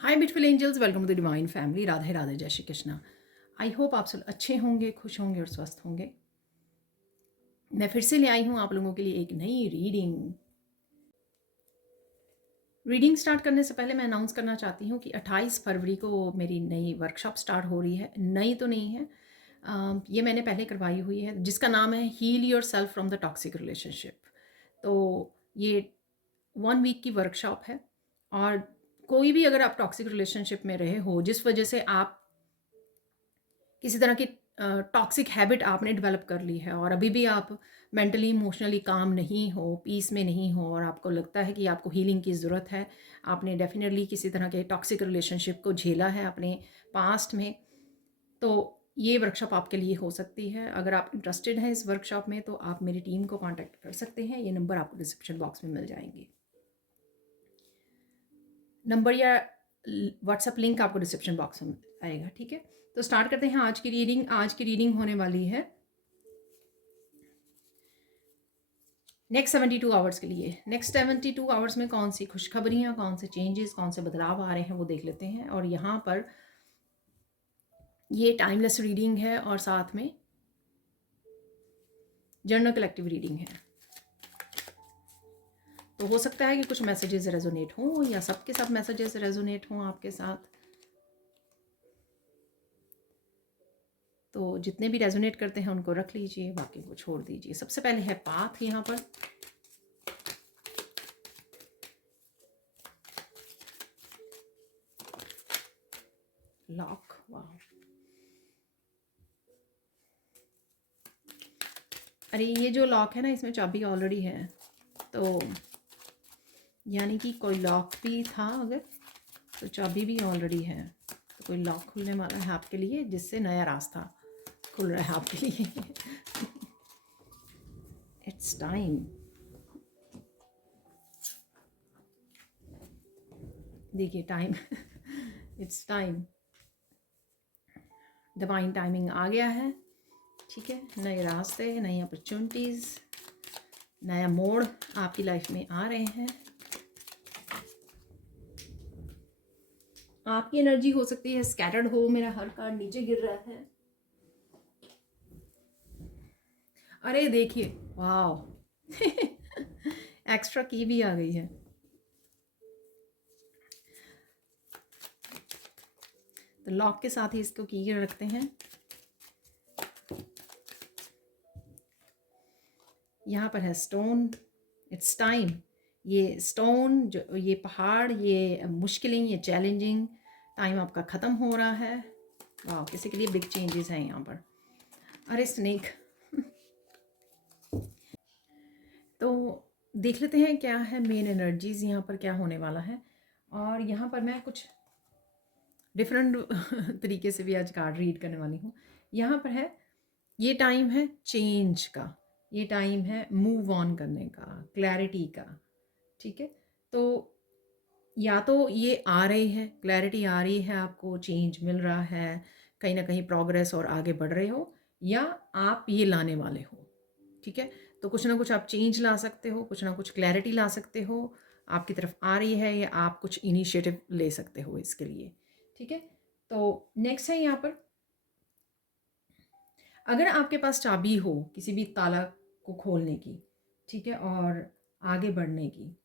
Hi beautiful angels, welcome to the divine family. Radhe Radhe, जय Shri Krishna. I hope आप सब अच्छे होंगे, खुश होंगे और स्वस्थ होंगे। मैं फिर से ले आई हूँ आप लोगों के लिए एक नई रीडिंग स्टार्ट करने से पहले मैं अनाउंस करना चाहती हूँ कि 28 फरवरी को मेरी नई वर्कशॉप स्टार्ट हो रही है। नई तो नहीं है, ये मैंने पहले करवाई हुई है, जिसका नाम है heal yourself from the toxic relationship. तो ये 1 वीक की वर्कशॉप है और कोई भी अगर आप टॉक्सिक रिलेशनशिप में रहे हो, जिस वजह से आप किसी तरह की टॉक्सिक हैबिट आपने डेवलप कर ली है और अभी भी आप मेंटली इमोशनली काम नहीं हो, पीस में नहीं हो और आपको लगता है कि आपको हीलिंग की ज़रूरत है, आपने डेफिनेटली किसी तरह के टॉक्सिक रिलेशनशिप को झेला है अपने पास्ट में, तो ये वर्कशॉप आपके लिए हो सकती है। अगर आप इंटरेस्टेड हैं इस वर्कशॉप में तो आप मेरी टीम को कॉन्टैक्ट कर सकते हैं। ये नंबर आपको डिस्क्रिप्शन बॉक्स में मिल जाएंगे। नंबर या व्हाट्सएप लिंक आपको डिस्क्रिप्शन बॉक्स में आएगा, ठीक है। तो स्टार्ट करते हैं आज की रीडिंग। आज की रीडिंग होने वाली है नेक्स्ट 72 आवर्स के लिए। नेक्स्ट 72 आवर्स में कौन सी खुशखबरियाँ, कौन से चेंजेस, कौन से बदलाव आ रहे हैं वो देख लेते हैं। और यहाँ पर ये टाइमलेस रीडिंग है और साथ में जर्नल कलेक्टिव रीडिंग है। तो हो सकता है कि कुछ मैसेजेस रेजोनेट हों या सबके सब मैसेजेस रेजोनेट हों आपके साथ। तो जितने भी रेजोनेट करते हैं उनको रख लीजिए, बाकी को छोड़ दीजिए। सबसे पहले है पाथ। यहाँ पर लॉक, वाह, अरे ये जो लॉक है ना, इसमें चाबी ऑलरेडी है, तो यानी कि कोई लॉक भी था अगर, तो चाबी भी ऑलरेडी है, तो कोई लॉक खुलने वाला है आपके लिए, जिससे नया रास्ता खुल रहा है आपके लिए। It's time. देखिए time, it's time, divine timing आ गया है, ठीक है। नए रास्ते, नई अपॉर्चुनिटीज़, नया मोड़ आपकी लाइफ में आ रहे हैं। आपकी एनर्जी हो सकती है स्कैटर्ड हो। मेरा हर कार्ड नीचे गिर रहा है। अरे देखिए, वाह, एक्स्ट्रा की भी आ गई है। तो लॉक के साथ ही इसको की रखते हैं। यहाँ पर है स्टोन, इट्स टाइम। ये स्टोन, जो ये पहाड़, ये मुश्किलें, ये चैलेंजिंग टाइम आपका ख़त्म हो रहा है। वाह, किसी के लिए बिग चेंजेस हैं यहाँ पर। अरे स्नेक। तो देख लेते हैं क्या है मेन एनर्जीज यहाँ पर, क्या होने वाला है। और यहाँ पर मैं कुछ डिफरेंट तरीके से भी आज कार्ड रीड करने वाली हूँ। यहाँ पर है, ये टाइम है चेंज का, ये टाइम है मूव ऑन करने का, क्लैरिटी का, ठीक है। तो या तो ये आ रही है, क्लैरिटी आ रही है, आपको चेंज मिल रहा है, कहीं ना कहीं प्रोग्रेस और आगे बढ़ रहे हो, या आप ये लाने वाले हो, ठीक है। तो कुछ ना कुछ आप चेंज ला सकते हो, कुछ ना कुछ क्लैरिटी ला सकते हो, आपकी तरफ आ रही है, या आप कुछ इनिशिएटिव ले सकते हो इसके लिए, ठीक है। तो नेक्स्ट है यहाँ पर, अगर आपके पास चाबी हो किसी भी ताला को खोलने की, ठीक है, और आगे बढ़ने की,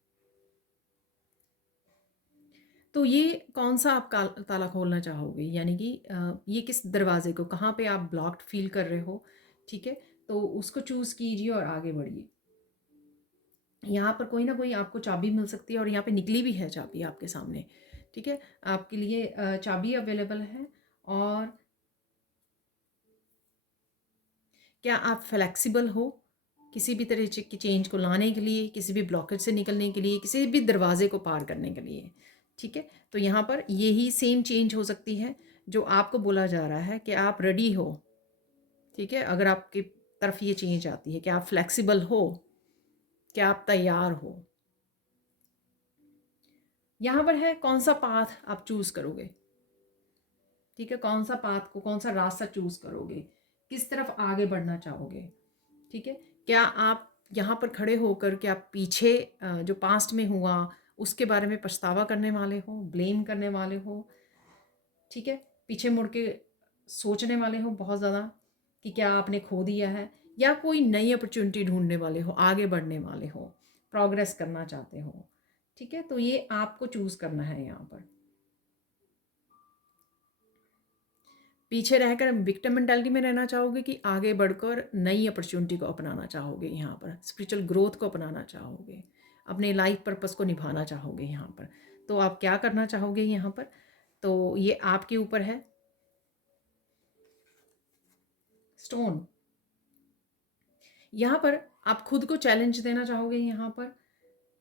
तो ये कौन सा आप ताला खोलना चाहोगे, यानी कि ये किस दरवाजे को, कहाँ पे आप ब्लॉक्ड फील कर रहे हो, ठीक है। तो उसको चूज़ कीजिए और आगे बढ़िए। यहाँ पर कोई ना कोई आपको चाबी मिल सकती है और यहाँ पे निकली भी है चाबी आपके सामने, ठीक है। आपके लिए चाबी अवेलेबल है। और क्या आप फ्लेक्सिबल हो किसी भी तरह की चेंज को लाने के लिए, किसी भी ब्लॉकेज से निकलने के लिए, किसी भी दरवाजे को पार करने के लिए, ठीक है। तो यहाँ पर यही सेम चेंज हो सकती है जो आपको बोला जा रहा है कि आप रेडी हो, ठीक है। अगर आपकी तरफ ये चेंज आती है कि आप फ्लेक्सिबल हो, क्या आप तैयार हो। यहाँ पर है कौन सा पाथ आप चूज़ करोगे, ठीक है, कौन सा पाथ को, कौन सा रास्ता चूज़ करोगे, किस तरफ आगे बढ़ना चाहोगे, ठीक है। क्या आप यहाँ पर खड़े होकर के आप पीछे जो पास्ट में हुआ उसके बारे में पछतावा करने वाले हो, ब्लेम करने वाले हो, ठीक है, पीछे मुड़ के सोचने वाले हो बहुत ज़्यादा कि क्या आपने खो दिया है, या कोई नई अपॉर्चुनिटी ढूंढने वाले हो, आगे बढ़ने वाले हो, प्रोग्रेस करना चाहते हो, ठीक है। तो ये आपको चूज़ करना है यहाँ पर। पीछे रहकर विक्टिम मेंटालिटी में रहना चाहोगे कि आगे बढ़कर नई अपॉर्चुनिटी को अपनाना चाहोगे, यहाँ पर स्पिरिचुअल ग्रोथ को अपनाना चाहोगे, अपने लाइफ पर्पस को निभाना चाहोगे यहाँ पर। तो आप क्या करना चाहोगे यहाँ पर, तो ये आपके ऊपर है। स्टोन, यहाँ पर आप खुद को चैलेंज देना चाहोगे यहाँ पर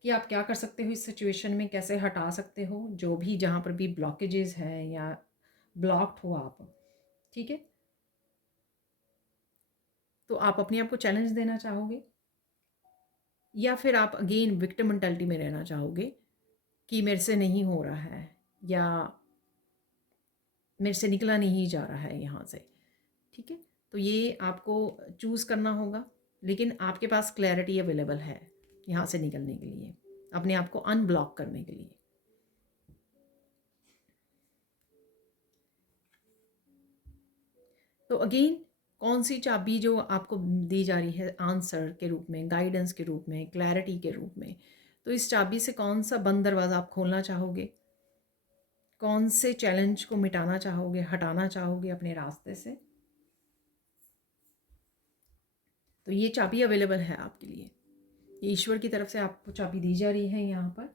कि आप क्या कर सकते हो इस सिचुएशन में, कैसे हटा सकते हो जो भी जहाँ पर भी ब्लॉकेजेस है या ब्लॉक्ड हो आप, ठीक है। तो आप अपने आप को चैलेंज देना चाहोगे, या फिर आप अगेन विक्टिम मेंटालिटी में रहना चाहोगे कि मेरे से नहीं हो रहा है, या मेरे से निकला नहीं जा रहा है यहाँ से, ठीक है। तो ये आपको चूज़ करना होगा, लेकिन आपके पास क्लैरिटी अवेलेबल है यहाँ से निकलने के लिए, अपने आप को अनब्लॉक करने के लिए। तो अगेन कौन सी चाबी जो आपको दी जा रही है आंसर के रूप में, गाइडेंस के रूप में, क्लैरिटी के रूप में, तो इस चाबी से कौन सा बंद दरवाज़ा आप खोलना चाहोगे, कौन से चैलेंज को मिटाना चाहोगे, हटाना चाहोगे अपने रास्ते से। तो ये चाबी अवेलेबल है आपके लिए, ये ईश्वर की तरफ से आपको चाबी दी जा रही है यहाँ पर।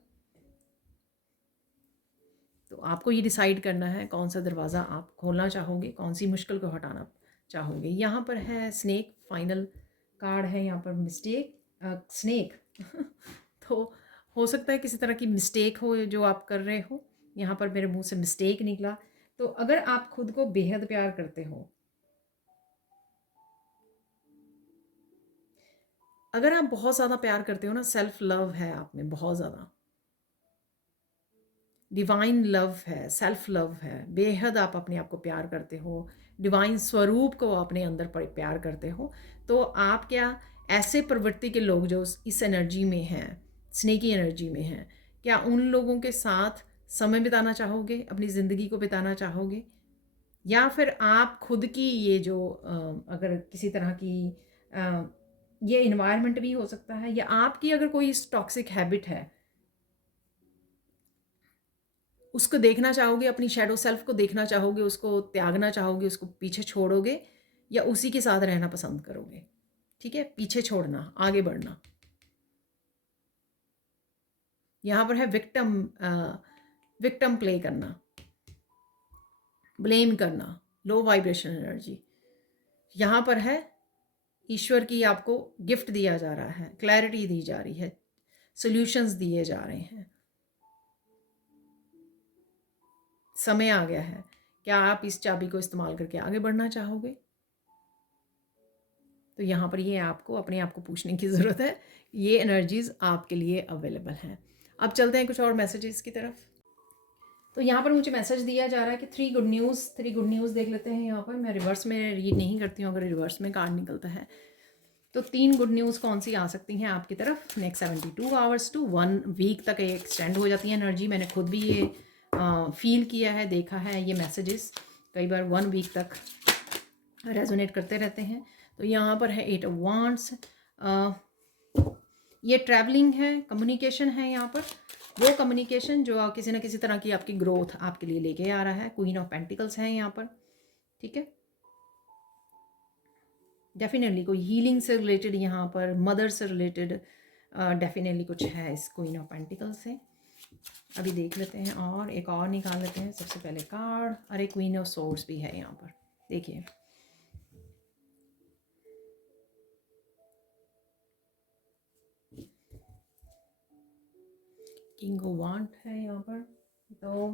तो आपको ये डिसाइड करना है कौन सा दरवाज़ा आप खोलना चाहोगे, कौन सी मुश्किल को हटाना चाहोगे। यहाँ पर है स्नेक, फाइनल कार्ड है यहाँ पर मिस्टेक, स्नेक तो हो सकता है किसी तरह की मिस्टेक हो जो आप कर रहे हो, यहाँ पर मेरे मुंह से मिस्टेक निकला। तो अगर आप खुद को बेहद प्यार करते हो, अगर आप बहुत ज़्यादा प्यार करते हो ना, सेल्फ लव है आप में बहुत ज़्यादा, डिवाइन लव है, सेल्फ लव है, बेहद आप अपने आप को प्यार करते हो, डिवाइन स्वरूप को अपने अंदर प्यार करते हो, तो आप क्या ऐसे प्रवृत्ति के लोग जो इस एनर्जी में हैं, स्नेकी एनर्जी में हैं, क्या उन लोगों के साथ समय बिताना चाहोगे, अपनी ज़िंदगी को बिताना चाहोगे, या फिर आप खुद की ये जो अगर किसी तरह की ये इन्वायरमेंट भी हो सकता है, या आपकी अगर कोई टॉक्सिक हैबिट है उसको देखना चाहोगे, अपनी शैडो सेल्फ को देखना चाहोगे, उसको त्यागना चाहोगे, उसको पीछे छोड़ोगे, या उसी के साथ रहना पसंद करोगे, ठीक है। पीछे छोड़ना, आगे बढ़ना। यहाँ पर है विक्टिम, विक्टिम प्ले करना, ब्लेम करना, लो वाइब्रेशन एनर्जी। यहाँ पर है ईश्वर की आपको गिफ्ट दिया जा रहा है, क्लैरिटी दी जा रही है, सॉल्यूशंस दिए जा रहे हैं, समय आ गया है। क्या आप इस चाबी को इस्तेमाल करके आगे बढ़ना चाहोगे। तो यहाँ पर ये आपको अपने आप को पूछने की ज़रूरत है, ये एनर्जीज़ आपके लिए अवेलेबल हैं। अब चलते हैं कुछ और मैसेजेस की तरफ। तो यहाँ पर मुझे मैसेज दिया जा रहा है कि 3 गुड न्यूज़ देख लेते हैं। यहाँ पर मैं रिवर्स में रीड नहीं करती हूँ, अगर रिवर्स में कार्ड निकलता है तो 3 गुड न्यूज़ कौन सी आ सकती हैं आपकी तरफ। नेक्स्ट 72 आवर्स टू 1 वीक तक ये एक्सटेंड हो जाती है एनर्जी। मैंने खुद भी ये फील किया है, देखा है, ये मैसेजेस कई बार 1 वीक तक रेजोनेट करते रहते हैं। तो यहाँ पर है 8 ऑफ वांड्स, ये ट्रैवलिंग है, कम्युनिकेशन है। यहाँ पर वो कम्युनिकेशन जो किसी न किसी तरह की आपकी ग्रोथ आपके लिए लेके आ रहा है। क्वीन ऑफ पेंटिकल्स है यहाँ पर, ठीक है। डेफिनेटली कोई हीलिंग से रिलेटेड, यहाँ पर मदर से रिलेटेड डेफिनेटली कुछ है इस क्वीन ऑफ पेंटिकल्स से। अभी देख लेते हैं और एक और निकाल लेते हैं। सबसे पहले कार्ड, अरे क्वीन ऑफ सोर्ड्स भी है यहाँ पर, देखिए। किंग ऑफ वांड है यहाँ पर। तो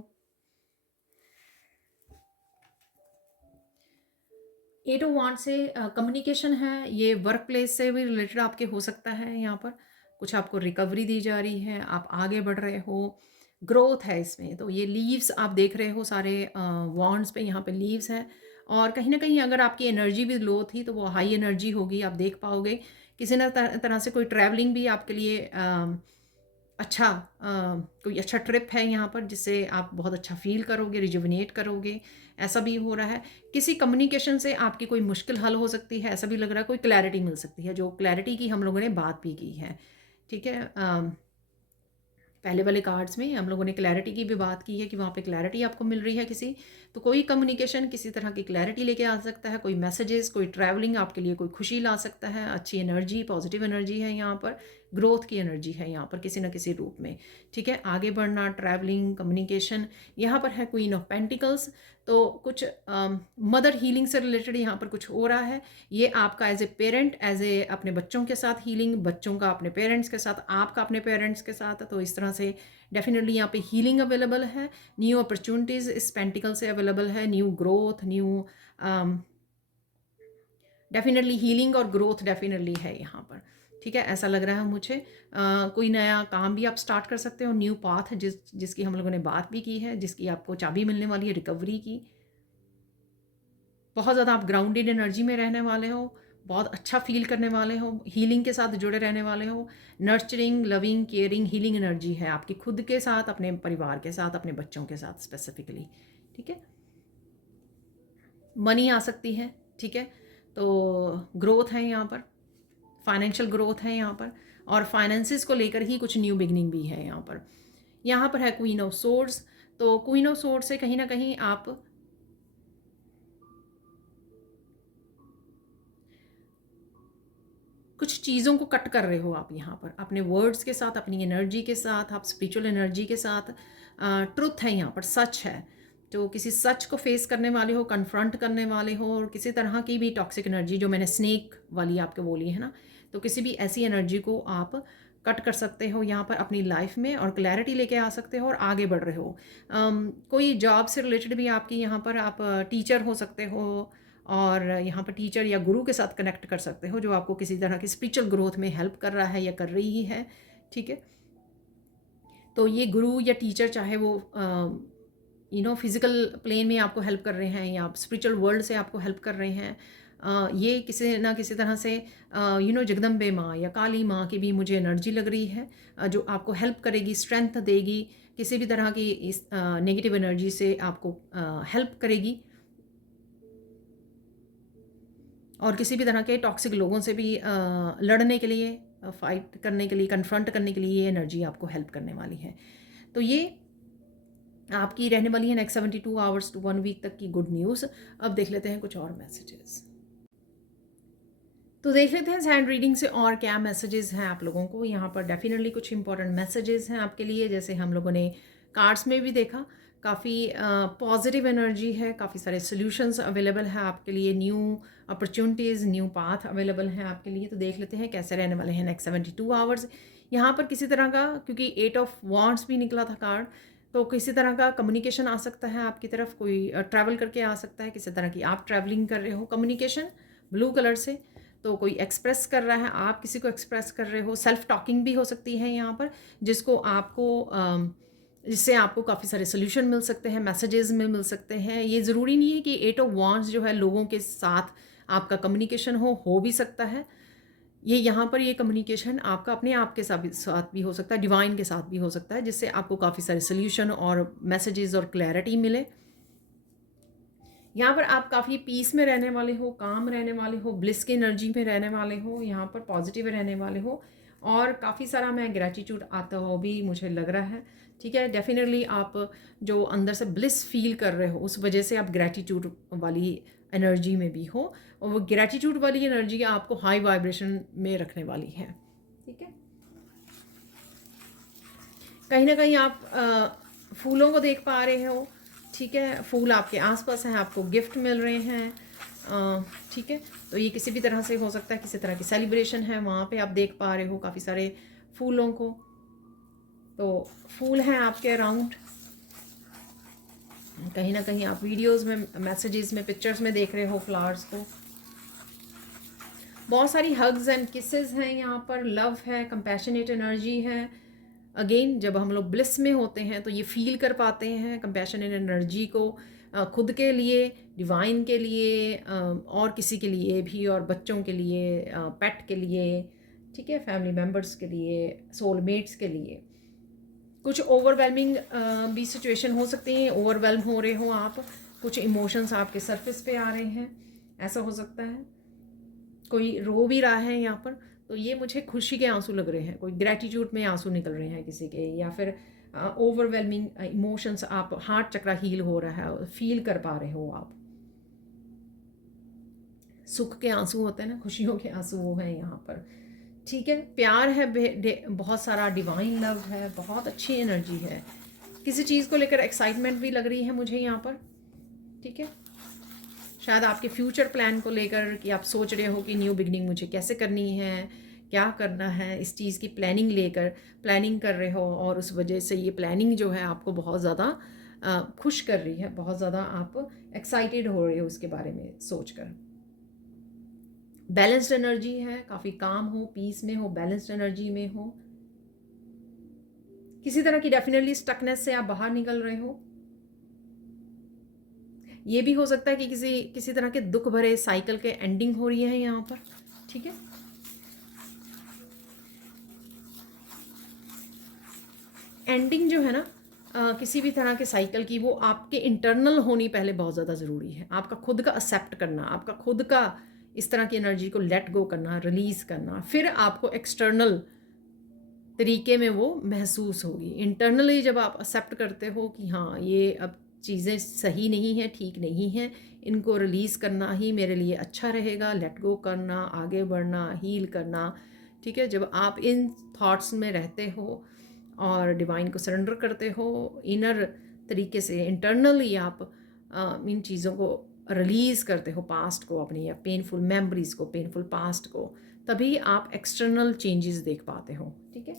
8 ऑफ वांड से कम्युनिकेशन है, ये वर्क प्लेस से भी रिलेटेड आपके हो सकता है। यहाँ पर कुछ आपको रिकवरी दी जा रही है, आप आगे बढ़ रहे हो, ग्रोथ है इसमें। तो ये लीव्स आप देख रहे हो सारे वांड्स पे, यहाँ पे लीव्स है। और कहीं ना कहीं अगर आपकी एनर्जी भी लो थी तो वो हाई एनर्जी होगी, आप देख पाओगे। किसी न तरह से कोई ट्रैवलिंग भी आपके लिए अच्छा कोई अच्छा ट्रिप है यहाँ पर जिससे आप बहुत अच्छा फ़ील करोगे, रिजुविनेट करोगे, ऐसा भी हो रहा है। किसी कम्युनिकेशन से आपकी कोई मुश्किल हल हो सकती है, ऐसा भी लग रहा है, कोई क्लैरिटी मिल सकती है, जो क्लैरिटी की हम लोगों ने बात भी की है, ठीक है? पहले वाले कार्ड्स में हम लोगों ने क्लैरिटी की भी बात की है कि वहाँ पे क्लैरिटी आपको मिल रही है किसी, तो कोई कम्युनिकेशन किसी तरह की क्लैरिटी लेके आ सकता है, कोई मैसेजेस, कोई ट्रैवलिंग आपके लिए कोई खुशी ला सकता है, अच्छी एनर्जी, पॉजिटिव एनर्जी है यहाँ पर, ग्रोथ की एनर्जी है यहाँ पर किसी न किसी रूप में, ठीक है? आगे बढ़ना, ट्रैवलिंग, कम्युनिकेशन। यहाँ पर है क्वीन ऑफ पेंटिकल्स, तो कुछ मदर हीलिंग से रिलेटेड यहाँ पर कुछ हो रहा है। ये आपका as a parent, as a अपने बच्चों के साथ हीलिंग, बच्चों का अपने पेरेंट्स के साथ, आपका अपने पेरेंट्स के साथ, तो इस तरह से डेफिनेटली यहाँ पे हीलिंग अवेलेबल है, न्यू अपॉर्चुनिटीज़ इस पेंटिकल से अवेलेबल है, new growth, new definitely healing और ग्रोथ डेफिनेटली है यहाँ पर, ठीक है? ऐसा लग रहा है मुझे। कोई नया काम भी आप स्टार्ट कर सकते हो, न्यू पाथ जिसकी हम लोगों ने बात भी की है, जिसकी आपको चाबी मिलने वाली है रिकवरी की। बहुत ज़्यादा आप ग्राउंडेड एनर्जी में रहने वाले हो, बहुत अच्छा फील करने वाले हो, हीलिंग के साथ जुड़े रहने वाले हो। Nurturing, loving, caring, healing energy है आपकी खुद के साथ, अपने परिवार के साथ, अपने बच्चों के साथ स्पेसिफिकली, ठीक है? मनी आ सकती है, ठीक है? तो ग्रोथ है यहाँ पर, फाइनेंशियल ग्रोथ है यहाँ पर, और फाइनेंसिस को लेकर ही कुछ न्यू बिगनिंग भी है यहाँ पर। यहाँ पर है क्वीन ऑफ सोर्ड्स, तो क्वीन ऑफ सोर्ड्स से कहीं ना कहीं आप कुछ चीज़ों को कट कर रहे हो आप यहाँ पर अपने वर्ड्स के साथ, अपनी एनर्जी के साथ, आप स्पिरिचुअल एनर्जी के साथ। ट्रुथ है यहाँ पर, सच है, तो किसी सच को फेस करने वाले हो, कन्फ्रंट करने वाले हो, और किसी तरह की भी टॉक्सिक एनर्जी जो मैंने स्नेक वाली आपको बोली है ना, तो किसी भी ऐसी एनर्जी को आप कट कर सकते हो यहाँ पर अपनी लाइफ में, और क्लैरिटी लेके आ सकते हो और आगे बढ़ रहे हो। कोई जॉब से रिलेटेड भी आपकी यहाँ पर, आप टीचर हो सकते हो, और यहाँ पर टीचर या गुरु के साथ कनेक्ट कर सकते हो जो आपको किसी तरह की स्पिरिचुअल ग्रोथ में हेल्प कर रहा है या कर रही है, ठीक है? तो ये गुरु या टीचर, चाहे वो फिजिकल प्लेन में आपको हेल्प कर रहे हैं या स्पिरिचुअल वर्ल्ड से आपको हेल्प कर रहे हैं, ये किसी ना किसी तरह से जगदम्बे माँ या काली माँ की भी मुझे एनर्जी लग रही है, जो आपको हेल्प करेगी, स्ट्रेंथ देगी, किसी भी तरह की इस नेगेटिव एनर्जी से आपको हेल्प करेगी, और किसी भी तरह के टॉक्सिक लोगों से भी लड़ने के लिए, फाइट करने के लिए, कन्फ्रंट करने के लिए ये एनर्जी आपको हेल्प करने वाली है। तो ये आपकी रहने वाली है नेक्स्ट 72 आवर्स टू 1 वीक तक की गुड न्यूज़। अब देख लेते हैं कुछ और मैसेजेस। तो देख लेते हैं हैंड रीडिंग से और क्या मैसेजेस हैं आप लोगों को। यहाँ पर डेफिनेटली कुछ इंपॉर्टेंट मैसेजेस हैं आपके लिए, जैसे हम लोगों ने कार्ड्स में भी देखा, काफ़ी पॉजिटिव एनर्जी है, काफ़ी सारे सॉल्यूशंस अवेलेबल हैं आपके लिए, new opportunities, new path available हैं आपके लिए। तो देख लेते हैं कैसे रहने वाले हैं नेक्स्ट 72 आवर्स। यहाँ पर किसी तरह का, क्योंकि 8 ऑफ वॉन्ड्स भी निकला था कार्ड, तो किसी तरह का कम्युनिकेशन आ सकता है आपकी तरफ, कोई ट्रैवल करके आ सकता है, किसी तरह की आप ट्रैवलिंग कर रहे हो, कम्युनिकेशन ब्लू कलर से, तो कोई एक्सप्रेस कर रहा है, आप किसी को एक्सप्रेस कर रहे हो, सेल्फ टॉकिंग भी हो सकती है यहाँ पर, जिसको आपको जिससे आपको काफ़ी सारे सोल्यूशन मिल सकते हैं, मैसेजेस में मिल सकते हैं। ये ज़रूरी नहीं है कि 8 ऑफ वॉन्ड्स जो है लोगों के साथ आपका कम्युनिकेशन हो भी सकता है। ये यहाँ पर ये कम्युनिकेशन आपका अपने आप के साथ भी हो सकता है, डिवाइन के साथ भी हो सकता है, जिससे आपको काफ़ी सारे सोल्यूशन और मैसेजेस और क्लैरिटी मिले। यहाँ पर आप काफ़ी पीस में रहने वाले हो, काम रहने वाले हो, ब्लिस की एनर्जी में रहने वाले हो, यहाँ पर पॉजिटिव रहने वाले हो, और काफ़ी सारा मैं ग्रैटिट्यूड आता हो भी मुझे लग रहा है, ठीक है? डेफिनेटली आप जो अंदर से ब्लिस फील कर रहे हो, उस वजह से आप ग्रैटिट्यूड वाली एनर्जी में भी हो, और वो ग्रैटिट्यूड वाली एनर्जी आपको हाई वाइब्रेशन में रखने वाली है, ठीक है? कहीं ना कहीं आप फूलों को देख पा रहे हो, ठीक है? फूल आपके आसपास हैं, आपको गिफ्ट मिल रहे हैं, ठीक है? तो ये किसी भी तरह से हो सकता है, किसी तरह की सेलिब्रेशन है, वहाँ पे आप देख पा रहे हो काफ़ी सारे फूलों को, तो फूल हैं आपके अराउंड। कहीं ना कहीं आप वीडियोस में, मैसेजेस में, पिक्चर्स में देख रहे हो फ्लावर्स को। बहुत सारी हग्स एंड किसेस हैं यहाँ पर, लव है, कंपैशनेट एनर्जी है। अगेन जब हम लोग ब्लिस में होते हैं तो ये फील कर पाते हैं कंपैशनेट एनर्जी को, खुद के लिए, डिवाइन के लिए, और किसी के लिए भी, और बच्चों के लिए, पेट के लिए, ठीक है, फैमिली मेम्बर्स के लिए, सोलमेट्स के लिए। कुछ ओवरवेलमिंग भी सिचुएशन हो सकती है, ओवरवेलम हो रहे हो आप, कुछ इमोशंस आपके सरफेस पे आ रहे हैं, ऐसा हो सकता है। कोई रो भी रहा है यहाँ पर, तो ये मुझे खुशी के आंसू लग रहे हैं, कोई ग्रैटिट्यूड में आंसू निकल रहे हैं किसी के, या फिर ओवरवेलमिंग इमोशंस, आप हार्ट चक्रा हील हो रहा है, फील कर पा रहे हो आप। सुख के आंसू होते हैं ना, खुशियों के आंसू, वो हैं यहाँ पर। ठीक है, प्यार है, बहुत सारा डिवाइन लव है, बहुत अच्छी एनर्जी है। किसी चीज़ को लेकर एक्साइटमेंट भी लग रही है मुझे यहाँ पर। ठीक है, शायद आपके फ्यूचर प्लान को लेकर कि आप सोच रहे हो कि न्यू बिगनिंग मुझे कैसे करनी है, क्या करना है, इस चीज़ की प्लानिंग लेकर प्लानिंग कर रहे हो, और उस वजह से ये प्लानिंग जो है आपको बहुत ज़्यादा खुश कर रही है, बहुत ज़्यादा आप एक्साइटेड हो रहे हो उसके बारे में सोचकर। बैलेंस्ड एनर्जी है, काफ़ी काम हो, पीस में हो, बैलेंस्ड एनर्जी में हो। किसी तरह की डेफिनेटली स्टकनेस से आप बाहर निकल रहे हो। ये भी हो सकता है कि किसी तरह के दुख भरे साइकिल के एंडिंग हो रही है यहाँ पर। ठीक है, एंडिंग जो है ना किसी भी तरह के साइकिल की, वो आपके इंटरनल होनी पहले बहुत ज़्यादा ज़रूरी है। आपका खुद का एक्सेप्ट करना, आपका खुद का इस तरह की एनर्जी को लेट गो करना, रिलीज़ करना, फिर आपको एक्सटर्नल तरीके में वो महसूस होगी। इंटरनली जब आप एक्सेप्ट करते हो कि हाँ, ये अब चीज़ें सही नहीं हैं, ठीक नहीं हैं, इनको रिलीज़ करना ही मेरे लिए अच्छा रहेगा, लेट गो करना, आगे बढ़ना, हील करना। ठीक है, जब आप इन थॉट्स में रहते हो और डिवाइन को सरेंडर करते हो, इनर तरीके से इंटरनली आप इन चीज़ों को रिलीज़ करते हो, पास्ट को अपनी, या पेनफुल मेमोरीज़ को, पेनफुल पास्ट को, तभी आप एक्सटर्नल चेंजेस देख पाते हो। ठीक है,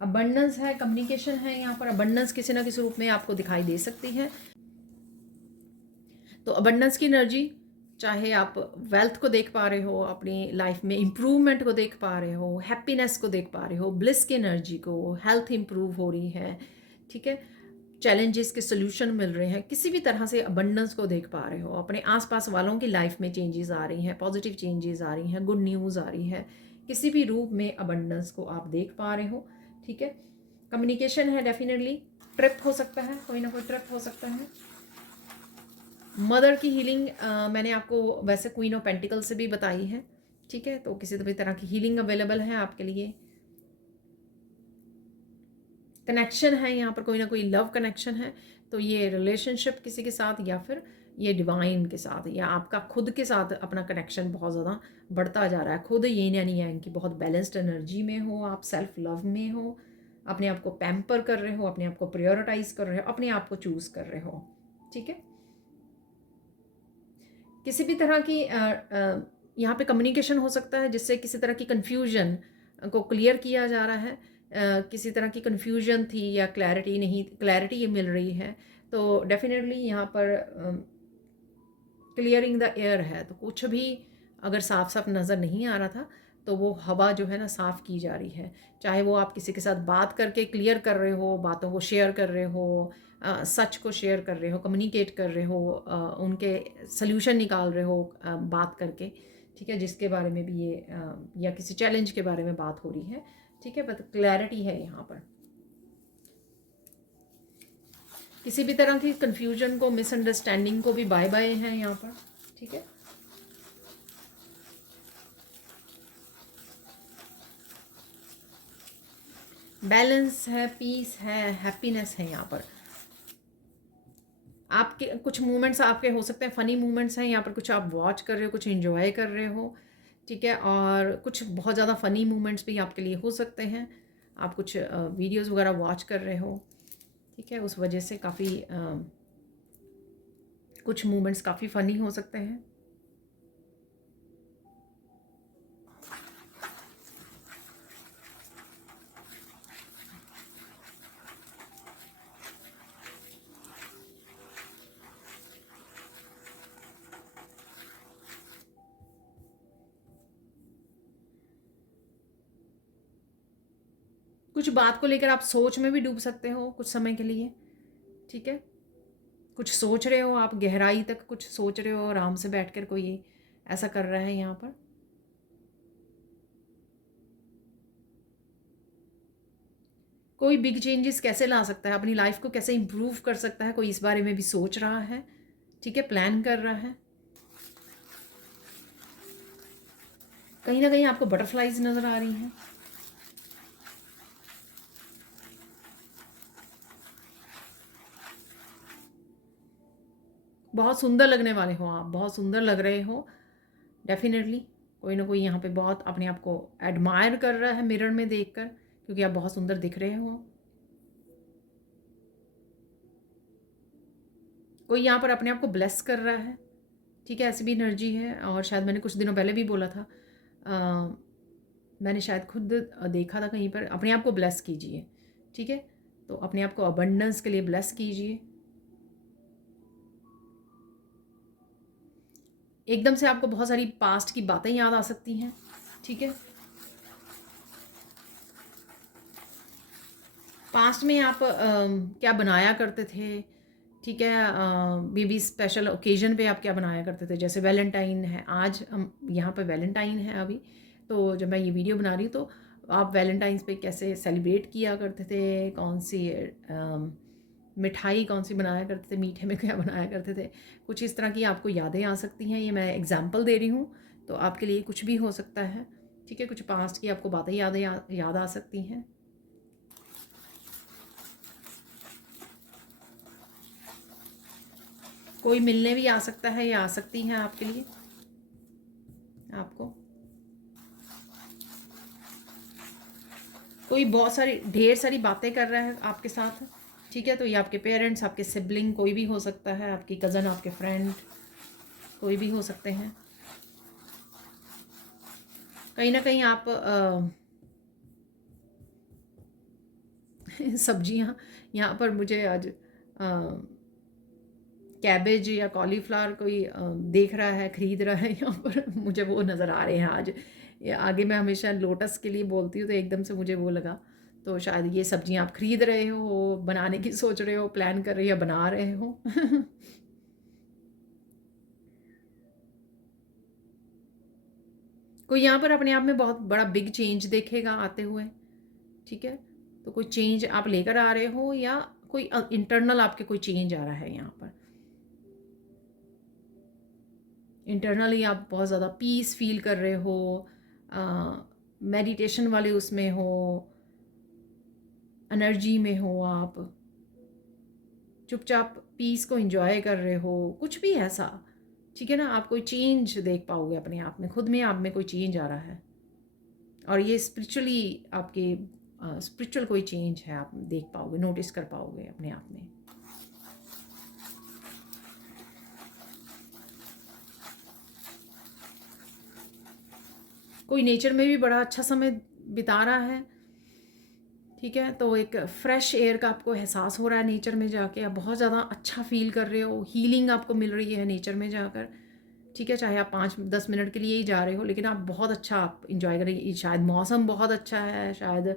अबंडेंस है, कम्युनिकेशन है यहाँ पर। अबंडेंस किसी ना किसी रूप में आपको दिखाई दे सकती है। तो अबंडेंस की एनर्जी, चाहे आप वेल्थ को देख पा रहे हो, अपनी लाइफ में इम्प्रूवमेंट को देख पा रहे हो, हैप्पीनेस को देख पा रहे हो, ब्लिस की एनर्जी को, हेल्थ इम्प्रूव हो रही है। ठीक है, चैलेंजेस के सोल्यूशन मिल रहे हैं, किसी भी तरह से अबंडेंस को देख पा रहे हो। अपने आसपास वालों की लाइफ में चेंजेस आ रही हैं, पॉजिटिव चेंजेस आ रही हैं, गुड न्यूज़ आ रही है, किसी भी रूप में अबंडेंस को आप देख पा रहे हो। ठीक है, कम्युनिकेशन है, डेफिनेटली ट्रिप हो सकता है, कोई ना कोई ट्रिप हो सकता है। मदर की हीलिंग मैंने आपको वैसे क्वीन ऑफ पेंटिकल से भी बताई है। ठीक है, तो किसी भी तरह की हीलिंग अवेलेबल है आपके लिए। कनेक्शन है यहाँ पर, कोई ना कोई लव कनेक्शन है, तो ये रिलेशनशिप किसी के साथ, या फिर ये डिवाइन के साथ, या आपका खुद के साथ अपना कनेक्शन बहुत ज़्यादा बढ़ता जा रहा है। खुद ये नहीं है कि बहुत बैलेंस्ड एनर्जी में हो, आप सेल्फ लव में हो, अपने आप को पैम्पर कर रहे हो, अपने आप को प्रायोरिटाइज कर रहे हो, अपने आप को चूज़ कर रहे हो। ठीक है, किसी भी तरह की यहाँ पे कम्युनिकेशन हो सकता है जिससे किसी तरह की कन्फ्यूजन को क्लियर किया जा रहा है। किसी तरह की कन्फ्यूजन थी या क्लैरिटी नहीं, क्लैरिटी ये मिल रही है, तो डेफिनेटली यहाँ पर क्लियरिंग द एयर है। तो कुछ भी अगर साफ साफ नज़र नहीं आ रहा था, तो वो हवा जो है ना साफ़ की जा रही है। चाहे वो आप किसी के साथ बात करके क्लियर कर रहे हो, बातों को शेयर कर रहे हो, सच को शेयर कर रहे हो, कम्युनिकेट कर रहे हो, उनके सल्यूशन निकाल रहे हो बात करके। ठीक है, जिसके बारे में भी ये या किसी चैलेंज के बारे में बात हो रही है। ठीक है, बट क्लैरिटी है यहाँ पर। किसी भी तरह की कन्फ्यूजन को, मिसअंडरस्टैंडिंग को भी बाय बाय है यहाँ पर। ठीक है, बैलेंस है, पीस है, हैप्पीनेस है यहाँ पर। आपके कुछ मोमेंट्स आपके हो सकते हैं फ़नी मोमेंट्स हैं यहाँ पर, कुछ आप वॉच कर रहे हो, कुछ एंजॉय कर रहे हो। ठीक है, और कुछ बहुत ज़्यादा फ़नी मोमेंट्स भी आपके लिए हो सकते हैं। आप कुछ वीडियोस वगैरह वॉच कर रहे हो। ठीक है, उस वजह से काफ़ी कुछ मोमेंट्स काफ़ी फ़नी हो सकते हैं। कुछ बात को लेकर आप सोच में भी डूब सकते हो कुछ समय के लिए। ठीक है, कुछ सोच रहे हो आप, गहराई तक कुछ सोच रहे हो, आराम से बैठकर कोई ऐसा कर रहा है यहाँ पर। कोई बिग चेंजेस कैसे ला सकता है, अपनी लाइफ को कैसे इम्प्रूव कर सकता है, कोई इस बारे में भी सोच रहा है, ठीक है, प्लान कर रहा है। कहीं ना कहीं आपको बटरफ्लाइज नज़र आ रही हैं। बहुत सुंदर लगने वाले हो आप, बहुत सुंदर लग रहे हो डेफिनेटली। कोई ना कोई यहाँ पे बहुत अपने आप को एडमायर कर रहा है मिरर में देखकर, क्योंकि आप बहुत सुंदर दिख रहे हो। कोई यहाँ पर अपने आप को ब्लेस कर रहा है, ठीक है, ऐसी भी एनर्जी है। और शायद मैंने कुछ दिनों पहले भी बोला था, मैंने शायद खुद देखा था कहीं पर, अपने आप को ब्लेस कीजिए, ठीक है। तो अपने आप को अबंडेंस के लिए ब्लेस कीजिए। एकदम से आपको बहुत सारी पास्ट की बातें याद आ सकती हैं, ठीक है। पास्ट में आप क्या बनाया करते थे, ठीक है, बेबी स्पेशल ओकेजन पे आप क्या बनाया करते थे। जैसे वैलेंटाइन है, आज हम यहाँ पे वैलेंटाइन है अभी, तो जब मैं ये वीडियो बना रही हूँ तो आप वैलेंटाइंस पे कैसे सेलिब्रेट किया करते थे, कौन सी मिठाई कौन सी बनाया करते थे, मीठे में क्या बनाया करते थे, कुछ इस तरह की आपको यादें आ सकती हैं। ये मैं एग्जाम्पल दे रही हूँ, तो आपके लिए कुछ भी हो सकता है, ठीक है। कुछ पास्ट की आपको बातें याद आ सकती हैं। कोई मिलने भी आ सकता है या आ सकती हैं आपके लिए, आपको कोई बहुत सारी ढेर सारी बातें कर रहा है आपके साथ, ठीक है। तो ये आपके पेरेंट्स, आपके सिबलिंग, कोई भी हो सकता है, आपकी कज़न, आपके फ्रेंड, कोई भी हो सकते हैं। कहीं ना कहीं आप सब्जियां, यहाँ पर मुझे आज कैबेज या कॉलीफ्लावर कोई देख रहा है, खरीद रहा है यहाँ पर मुझे वो नज़र आ रहे हैं आज। ये आगे मैं हमेशा लोटस के लिए बोलती हूँ, तो एकदम से मुझे वो लगा। तो शायद ये सब्जियाँ आप खरीद रहे हो, बनाने की सोच रहे हो, प्लान कर रहे हो या बना रहे हो कोई यहाँ पर अपने आप में बहुत बड़ा बिग चेंज देखेगा आते हुए, ठीक है। तो कोई चेंज आप लेकर आ रहे हो या कोई इंटरनल आपके कोई चेंज आ रहा है यहाँ पर। इंटरनली आप बहुत ज़्यादा पीस फील कर रहे हो, मेडिटेशन वाले उसमें हो, एनर्जी में हो, आप चुपचाप पीस को एंजॉय कर रहे हो, कुछ भी ऐसा, ठीक है ना। आप कोई चेंज देख पाओगे अपने आप में, खुद में आप में कोई चेंज आ रहा है। और ये स्पिरिचुअली आपके स्पिरिचुअल कोई चेंज है, आप देख पाओगे, नोटिस कर पाओगे अपने आप में। कोई नेचर में भी बड़ा अच्छा समय बिता रहा है, ठीक है। तो एक फ्रेश एयर का आपको एहसास हो रहा है नेचर में जाके, आप बहुत ज़्यादा अच्छा फील कर रहे हो, हीलिंग आपको मिल रही है नेचर में जाकर, ठीक है। चाहे आप 5-10 मिनट के लिए ही जा रहे हो, लेकिन आप बहुत अच्छा आप इंजॉय करेंगे। शायद मौसम बहुत अच्छा है, शायद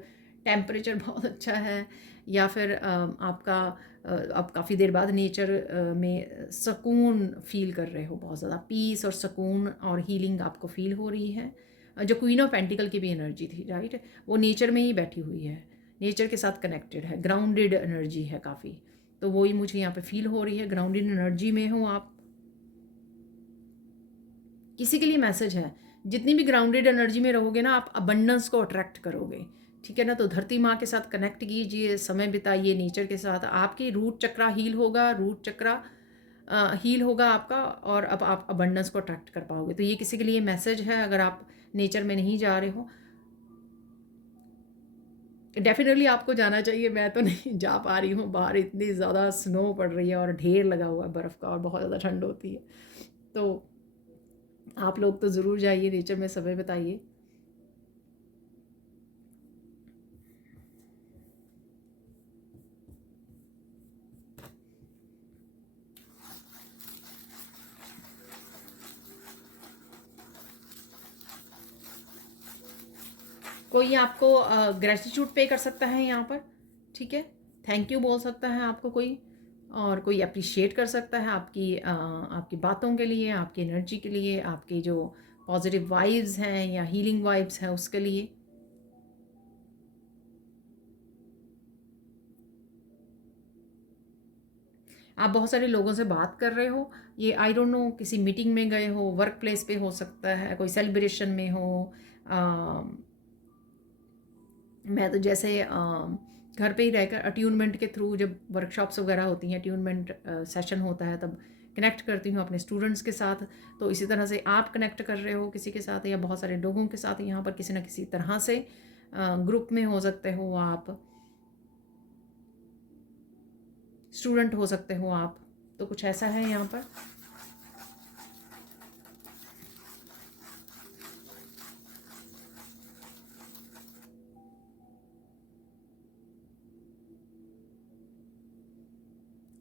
टेम्परेचर बहुत अच्छा है, या फिर आपका आप काफ़ी देर बाद नेचर में सुकून फील कर रहे हो, बहुत ज़्यादा पीस और सुकून और हीलिंग आपको फील हो रही है। जो क्वीन ऑफ पेंटिकल की भी एनर्जी थी, राइट, वो नेचर में ही बैठी हुई है, नेचर के साथ कनेक्टेड है, ग्राउंडेड एनर्जी है काफ़ी। तो वही मुझे यहाँ पे फील हो रही है, ग्राउंडेड एनर्जी में हो आप। किसी के लिए मैसेज है, जितनी भी ग्राउंडेड एनर्जी में रहोगे ना, आप अबंडेंस को अट्रैक्ट करोगे, ठीक है ना। तो धरती माँ के साथ कनेक्ट कीजिए, समय बिताइए नेचर के साथ, आपकी रूट चक्रा हील होगा, रूट चक्रा हील होगा आपका, और अब आप अबंडेंस को अट्रैक्ट कर पाओगे। तो ये किसी के लिए मैसेज है, अगर आप नेचर में नहीं जा रहे हो, डेफिनेटली आपको जाना चाहिए। मैं तो नहीं जा पा रही हूँ, बाहर इतनी ज़्यादा स्नो पड़ रही है और ढेर लगा हुआ है बर्फ़ का, और बहुत ज़्यादा ठंड होती है। तो आप लोग तो ज़रूर जाइए, नेचर में समय बिताइए। कोई आपको ग्रेटिट्यूड पे कर सकता है यहाँ पर, ठीक है, थैंक यू बोल सकता है आपको कोई, और कोई अप्रिशिएट कर सकता है आपकी आपकी बातों के लिए, आपकी एनर्जी के लिए, आपके जो पॉजिटिव वाइब्स हैं या हीलिंग वाइब्स हैं उसके लिए। आप बहुत सारे लोगों से बात कर रहे हो, ये आई डोंट नो किसी मीटिंग में गए हो, वर्क प्लेस पे हो सकता है, कोई सेलिब्रेशन में हो। मैं तो जैसे घर पे ही रहकर अट्यूनमेंट के थ्रू जब वर्कशॉप्स वगैरह होती हैं, अट्यूनमेंट सेशन होता है, तब कनेक्ट करती हूँ अपने स्टूडेंट्स के साथ। तो इसी तरह से आप कनेक्ट कर रहे हो किसी के साथ या बहुत सारे लोगों के साथ यहाँ पर किसी न किसी तरह से ग्रुप में हो सकते हो, आप स्टूडेंट हो सकते हो आप। तो कुछ ऐसा है यहाँ पर।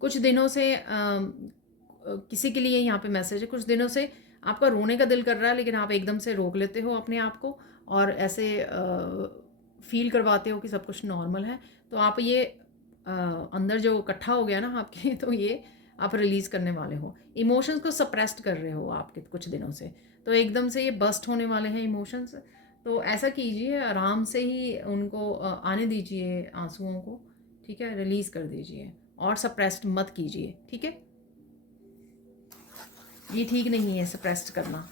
कुछ दिनों से किसी के लिए यहाँ पे मैसेज है, कुछ दिनों से आपका रोने का दिल कर रहा है, लेकिन आप एकदम से रोक लेते हो अपने आप को और ऐसे फील करवाते हो कि सब कुछ नॉर्मल है। तो आप ये अंदर जो इकट्ठा हो गया ना आपके, तो ये आप रिलीज़ करने वाले हो। इमोशंस को सप्रेस्ड कर रहे हो आपके कुछ दिनों से, तो एकदम से ये बस्ट होने वाले हैं इमोशंस। तो ऐसा कीजिए, आराम से ही उनको आने दीजिए आंसुओं को, ठीक है, रिलीज़ कर दीजिए और सप्रेस्ड मत कीजिए, ठीक है। ये ठीक नहीं है सप्रेस्ड करना।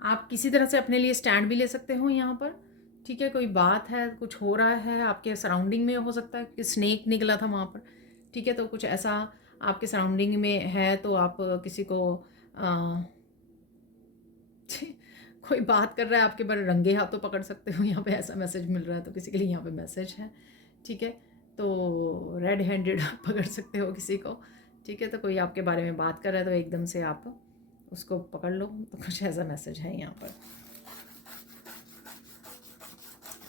आप किसी तरह से अपने लिए स्टैंड भी ले सकते हो यहाँ पर, ठीक है। कोई बात है, कुछ हो रहा है आपके सराउंडिंग में, हो सकता है कि स्नेक निकला था वहाँ पर, ठीक है। तो कुछ ऐसा आपके सराउंडिंग में है, तो आप किसी को कोई बात कर रहा है आपके, बारे रंगे हाथों पकड़ सकते हो। यहाँ पे ऐसा मैसेज मिल रहा है, तो किसी के लिए यहाँ पे मैसेज है, ठीक है। तो रेड हैंडेड आप पकड़ सकते हो किसी को, ठीक है। तो कोई आपके बारे में बात कर रहा है, तो एकदम से आप उसको पकड़ लो। तो कुछ ऐसा मैसेज है यहाँ पर।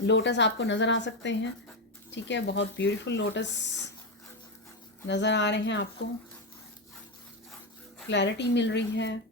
लोटस आपको नज़र आ सकते हैं, ठीक है। बहुत ब्यूटीफुल लोटस नज़र आ रहे हैं आपको, क्लैरिटी मिल रही है।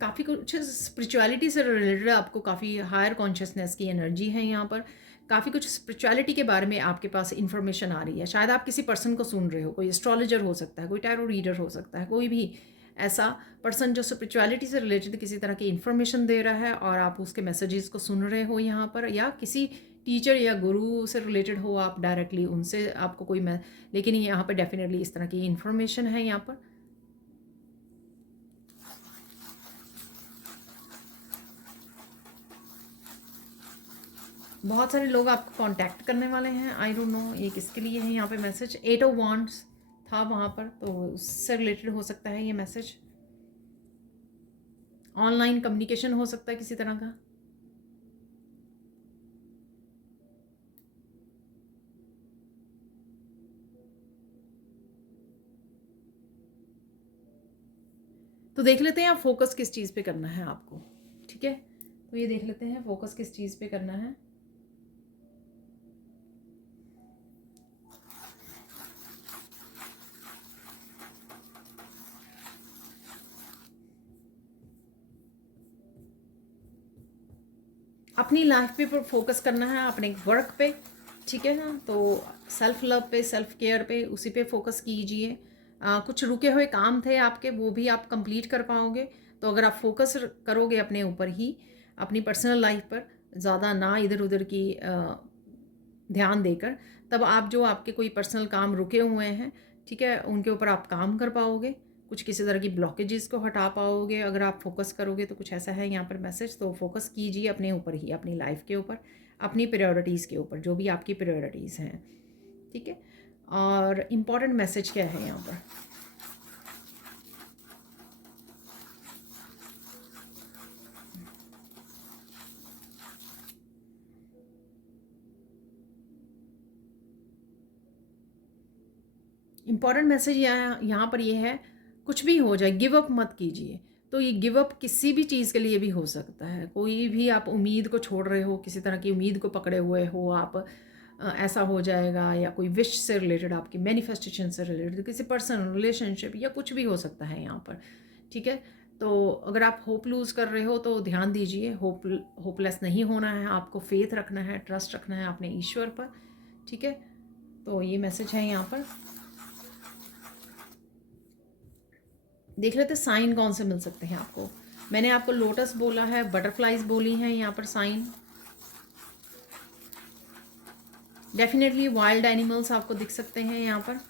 काफ़ी कुछ स्पिरिचुअलिटी से रिलेटेड आपको काफ़ी हायर कॉन्शियसनेस की एनर्जी है यहाँ पर। काफ़ी कुछ स्पिरिचुअलिटी के बारे में आपके पास इन्फॉर्मेशन आ रही है। शायद आप किसी पर्सन को सुन रहे हो, कोई एस्ट्रोलॉजर हो सकता है, कोई टैरो रीडर हो सकता है, कोई भी ऐसा पर्सन जो स्पिरिचुअलिटी से रिलेटेड किसी तरह की इन्फॉर्मेशन दे रहा है और आप उसके मैसेजेस को सुन रहे हो यहाँ पर। या किसी टीचर या गुरु से रिलेटेड हो आप डायरेक्टली, उनसे आपको कोई लेकिन यहाँ पर डेफिनेटली इस तरह की इन्फॉर्मेशन है यहाँ पर। बहुत सारे लोग आपको कांटेक्ट करने वाले हैं, आई डोंट नो ये किसके लिए है। यहाँ पे मैसेज 8 ऑफ वांड्स था वहाँ पर, तो उससे रिलेटेड हो सकता है ये मैसेज। ऑनलाइन कम्युनिकेशन हो सकता है किसी तरह का। तो देख लेते हैं आप फोकस किस चीज़ पे करना है आपको, ठीक है। तो ये देख लेते हैं फोकस किस चीज़ पे करना है। अपनी लाइफ पे फोकस करना है, अपने वर्क पे, ठीक है ना। तो सेल्फ लव पे, सेल्फ केयर पे, उसी पे फोकस कीजिए। कुछ रुके हुए काम थे आपके, वो भी आप कंप्लीट कर पाओगे। तो अगर आप फोकस करोगे अपने ऊपर ही, अपनी पर्सनल लाइफ पर, ज़्यादा ना इधर उधर की ध्यान देकर, तब आप जो आपके कोई पर्सनल काम रुके हुए हैं, ठीक है, उनके ऊपर आप काम कर पाओगे। कुछ किसी तरह की ब्लॉकेजेस को हटा पाओगे अगर आप फोकस करोगे। तो कुछ ऐसा है यहाँ पर मैसेज। तो फोकस कीजिए अपने ऊपर ही, अपनी लाइफ के ऊपर, अपनी प्रायोरिटीज़ के ऊपर, जो भी आपकी प्रायोरिटीज़ हैं, ठीक है। और इम्पॉर्टेंट मैसेज क्या है यहाँ पर? इम्पॉर्टेंट मैसेज यहाँ पर ये है, कुछ भी हो जाए गिव अप मत कीजिए। तो ये गिव अप किसी भी चीज़ के लिए भी हो सकता है। कोई भी आप उम्मीद को छोड़ रहे हो, किसी तरह की उम्मीद को पकड़े हुए हो आप, ऐसा हो जाएगा, या कोई विश से रिलेटेड, आपकी मैनिफेस्टेशन से रिलेटेड, किसी पर्सनल रिलेशनशिप, या कुछ भी हो सकता है यहाँ पर, ठीक है। तो अगर आप होप लूज़ कर रहे हो तो ध्यान दीजिए, होपलेस नहीं होना है, आपको फेथ रखना है, ट्रस्ट रखना है अपने ईश्वर पर, ठीक है। तो ये मैसेज है यहाँ पर। देख लेते साइन कौन से मिल सकते हैं आपको। मैंने आपको लोटस बोला है, बटरफ्लाइज बोली हैं यहाँ पर साइन। डेफिनेटली वाइल्ड एनिमल्स आपको दिख सकते हैं यहाँ पर।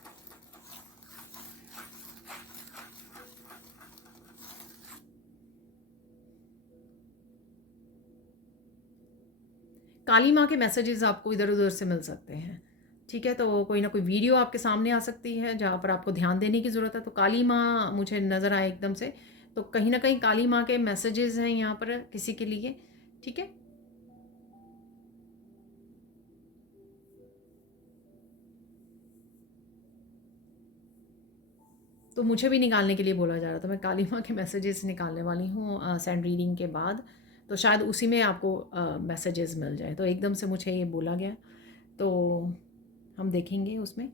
काली माँ के मैसेजेस आपको इधर उधर से मिल सकते हैं, ठीक है। तो कोई ना कोई वीडियो आपके सामने आ सकती है जहाँ पर आपको ध्यान देने की ज़रूरत है। तो काली माँ मुझे नज़र आए एकदम से, तो कहीं ना कहीं काली माँ के मैसेजेस हैं यहाँ पर किसी के लिए, ठीक है। तो मुझे भी निकालने के लिए बोला जा रहा था, मैं काली माँ के मैसेजेस निकालने वाली हूँ सैंड रीडिंग के बाद, तो शायद उसी में आपको मैसेजेस मिल जाए। तो एकदम से मुझे ये बोला गया, तो हम देखेंगे उसमें।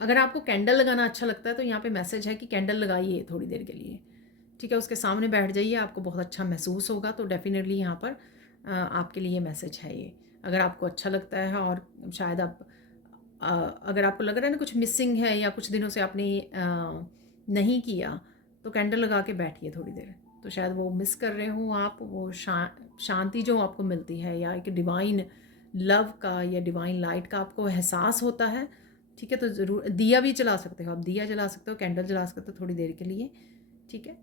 अगर आपको कैंडल लगाना अच्छा लगता है तो यहाँ पे मैसेज है कि कैंडल लगाइए थोड़ी देर के लिए, ठीक है। उसके सामने बैठ जाइए, आपको बहुत अच्छा महसूस होगा। तो डेफिनेटली यहाँ पर आपके लिए मैसेज है ये, अगर आपको अच्छा लगता है। और शायद आप अगर आपको लग रहा है ना कुछ मिसिंग है या कुछ दिनों से आपने नहीं किया, तो कैंडल लगा के बैठिए थोड़ी देर, तो शायद वो मिस कर रहे हो आप, वो शांति जो आपको मिलती है या एक डिवाइन लव का या डिवाइन लाइट का आपको एहसास होता है, ठीक है। तो ज़रूर दिया भी जला सकते हो आप, दिया जला सकते हो, कैंडल जला सकते हो थोड़ी देर के लिए, ठीक है।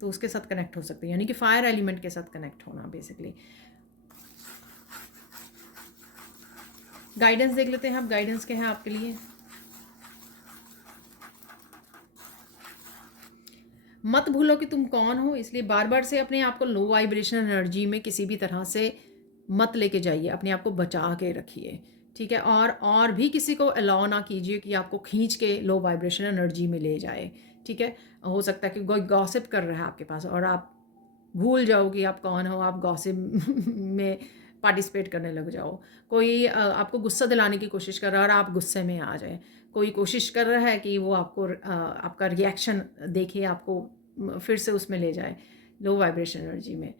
तो उसके साथ कनेक्ट हो सकते हैं, यानी कि फायर एलिमेंट के साथ कनेक्ट होना बेसिकली। गाइडेंस देख लेते हैं आप, गाइडेंस क्या है आपके लिए। मत भूलो कि तुम कौन हो, इसलिए बार बार से अपने आप को लो वाइब्रेशन एनर्जी में किसी भी तरह से मत लेके जाइए, अपने आप को बचा के रखिए, ठीक है। और भी किसी को अलाउ ना कीजिए कि आपको खींच के लो वाइब्रेशन एनर्जी में ले जाए, ठीक है। हो सकता है कि कोई गॉसिप कर रहा है आपके पास और आप भूल जाओ कि आप कौन हो, आप गॉसिप में पार्टिसिपेट करने लग जाओ। कोई आपको गुस्सा दिलाने की कोशिश कर रहा है और आप गुस्से में आ जाए। कोई कोशिश कर रहा है कि वो आपको आपका रिएक्शन देखे, आपको फिर से उसमें ले जाए लो वाइब्रेशन एनर्जी में।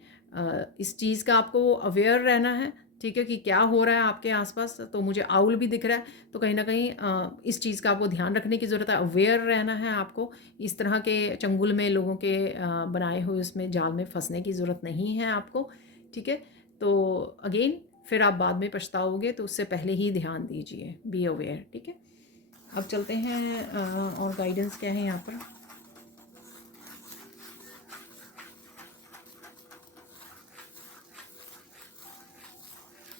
इस चीज़ का आपको अवेयर रहना है, ठीक है, कि क्या हो रहा है आपके आसपास। तो मुझे आउल भी दिख रहा है, तो कहीं ना कहीं इस चीज़ का आपको ध्यान रखने की ज़रूरत है, अवेयर रहना है आपको। इस तरह के चंगुल में लोगों के बनाए हुए उसमें जाल में फंसने की ज़रूरत नहीं है आपको, ठीक है। तो अगेन फिर आप बाद में पछताओगे, तो उससे पहले ही ध्यान दीजिए, बी अवेयर, ठीक है। अब चलते हैं और गाइडेंस क्या है यहाँ पर।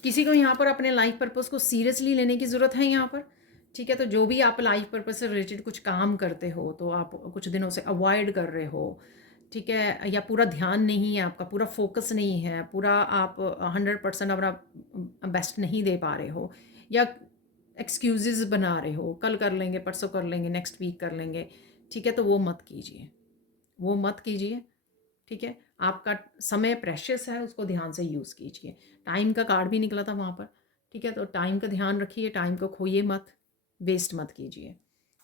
किसी को यहाँ पर अपने लाइफ पर्पस को सीरियसली लेने की ज़रूरत है यहाँ पर, ठीक है। तो जो भी आप लाइफ पर्पस से रिलेटेड कुछ काम करते हो, तो आप कुछ दिनों से अवॉइड कर रहे हो, ठीक है, या पूरा ध्यान नहीं है आपका, पूरा फोकस नहीं है, पूरा आप 100% अपना बेस्ट नहीं दे पा रहे हो, या एक्सक्यूजेस बना रहे हो, कल कर लेंगे, परसों कर लेंगे, नेक्स्ट वीक कर लेंगे, ठीक है। तो वो मत कीजिए, वो मत कीजिए, ठीक है। आपका समय प्रेशियस है, उसको ध्यान से यूज़ कीजिए। टाइम का कार्ड भी निकला था वहाँ पर, ठीक है। तो टाइम का ध्यान रखिए, टाइम को खोइए मत, वेस्ट मत कीजिए।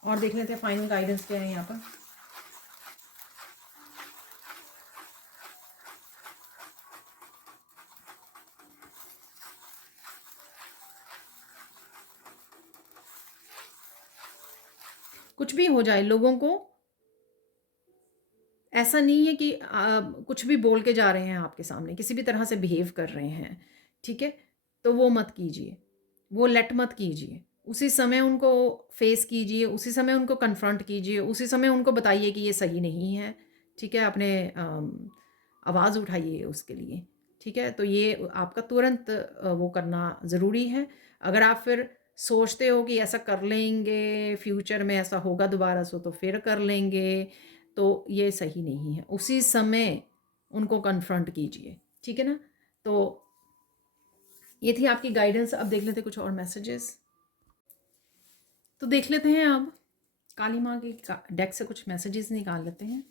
और देख लेते हैं फाइनल गाइडेंस क्या है यहाँ पर। कुछ भी हो जाए, लोगों को ऐसा नहीं है कि कुछ भी बोल के जा रहे हैं आपके सामने, किसी भी तरह से बिहेव कर रहे हैं, ठीक है। तो वो मत कीजिए, वो लेट मत कीजिए। उसी समय उनको फेस कीजिए, उसी समय उनको कन्फ्रंट कीजिए, उसी समय उनको बताइए कि ये सही नहीं है, ठीक है। अपने आवाज़ उठाइए उसके लिए, ठीक है। तो ये आपका तुरंत वो करना ज़रूरी है। अगर आप फिर सोचते हो कि ऐसा कर लेंगे, फ्यूचर में ऐसा होगा दोबारा सो तो फिर कर लेंगे, तो ये सही नहीं है। उसी समय उनको कन्फ्रंट कीजिए, ठीक है ना। तो ये थी आपकी गाइडेंस। अब देख लेते कुछ और मैसेजेस। तो देख लेते हैं अब काली माँ के डेक से कुछ मैसेजेस निकाल लेते हैं।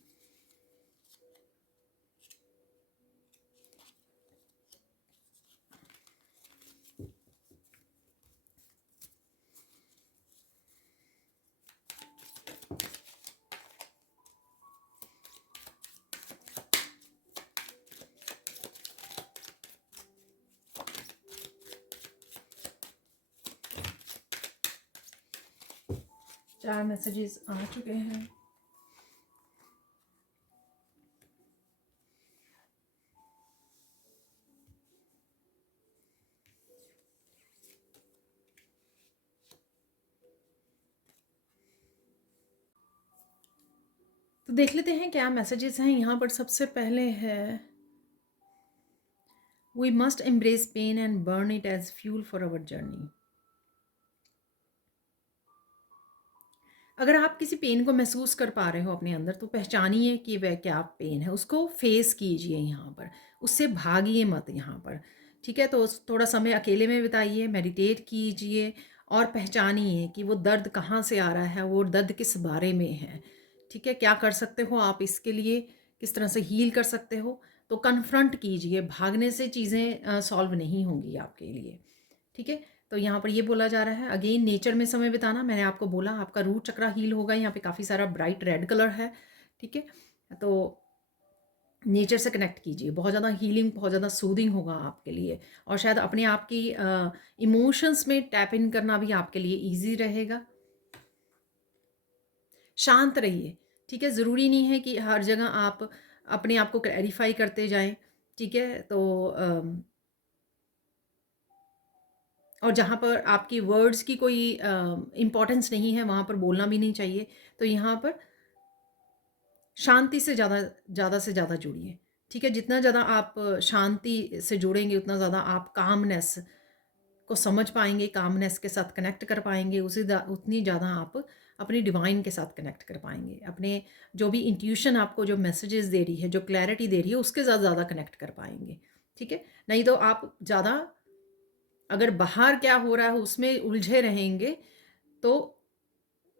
4 मैसेजेस आ चुके हैं। तो देख लेते हैं क्या मैसेजेस हैं यहाँ पर। सबसे पहले है, we must embrace pain and burn it as fuel for our journey. अगर आप किसी पेन को महसूस कर पा रहे हो अपने अंदर, तो पहचानिए कि वह क्या पेन है, उसको फेस कीजिए यहाँ पर, उससे भागिए मत यहाँ पर। ठीक है, तो थोड़ा समय अकेले में बिताइए, मेडिटेट कीजिए और पहचानिए कि वो दर्द कहाँ से आ रहा है, वो दर्द किस बारे में है। ठीक है, क्या कर सकते हो आप इसके लिए, किस तरह से हील कर सकते हो। तो कन्फ्रंट कीजिए, भागने से चीज़ें सॉल्व नहीं होंगी आपके लिए। ठीक है, तो यहाँ पर ये बोला जा रहा है, अगेन नेचर में समय बिताना। मैंने आपको बोला आपका रूट चक्रा हील होगा, यहाँ पे काफ़ी सारा ब्राइट रेड कलर है। ठीक है, तो नेचर से कनेक्ट कीजिए, बहुत ज़्यादा हीलिंग, बहुत ज़्यादा सूदिंग होगा आपके लिए। और शायद अपने आप की इमोशंस में टैप इन करना भी आपके लिए ईजी रहेगा। शांत रहिए। ठीक है, ज़रूरी नहीं है कि हर जगह आप अपने आप को क्लैरिफाई करते जाएं। ठीक है, तो और जहाँ पर आपकी वर्ड्स की कोई इम्पोर्टेंस नहीं है, वहाँ पर बोलना भी नहीं चाहिए। तो यहाँ पर शांति से ज़्यादा से ज़्यादा जुड़िए। ठीक है, जितना ज़्यादा आप शांति से जुड़ेंगे, उतना ज़्यादा आप कामनेस को समझ पाएंगे, कामनेस के साथ कनेक्ट कर पाएंगे, उतनी ज़्यादा आप अपनी डिवाइन के साथ कनेक्ट कर पाएंगे। अपने जो भी इंट्यूशन आपको जो मैसेजेस दे रही है, जो क्लैरिटी दे रही है, उसके साथ ज़्यादा कनेक्ट कर पाएंगे। ठीक है, नहीं तो आप ज़्यादा अगर बाहर क्या हो रहा है उसमें उलझे रहेंगे, तो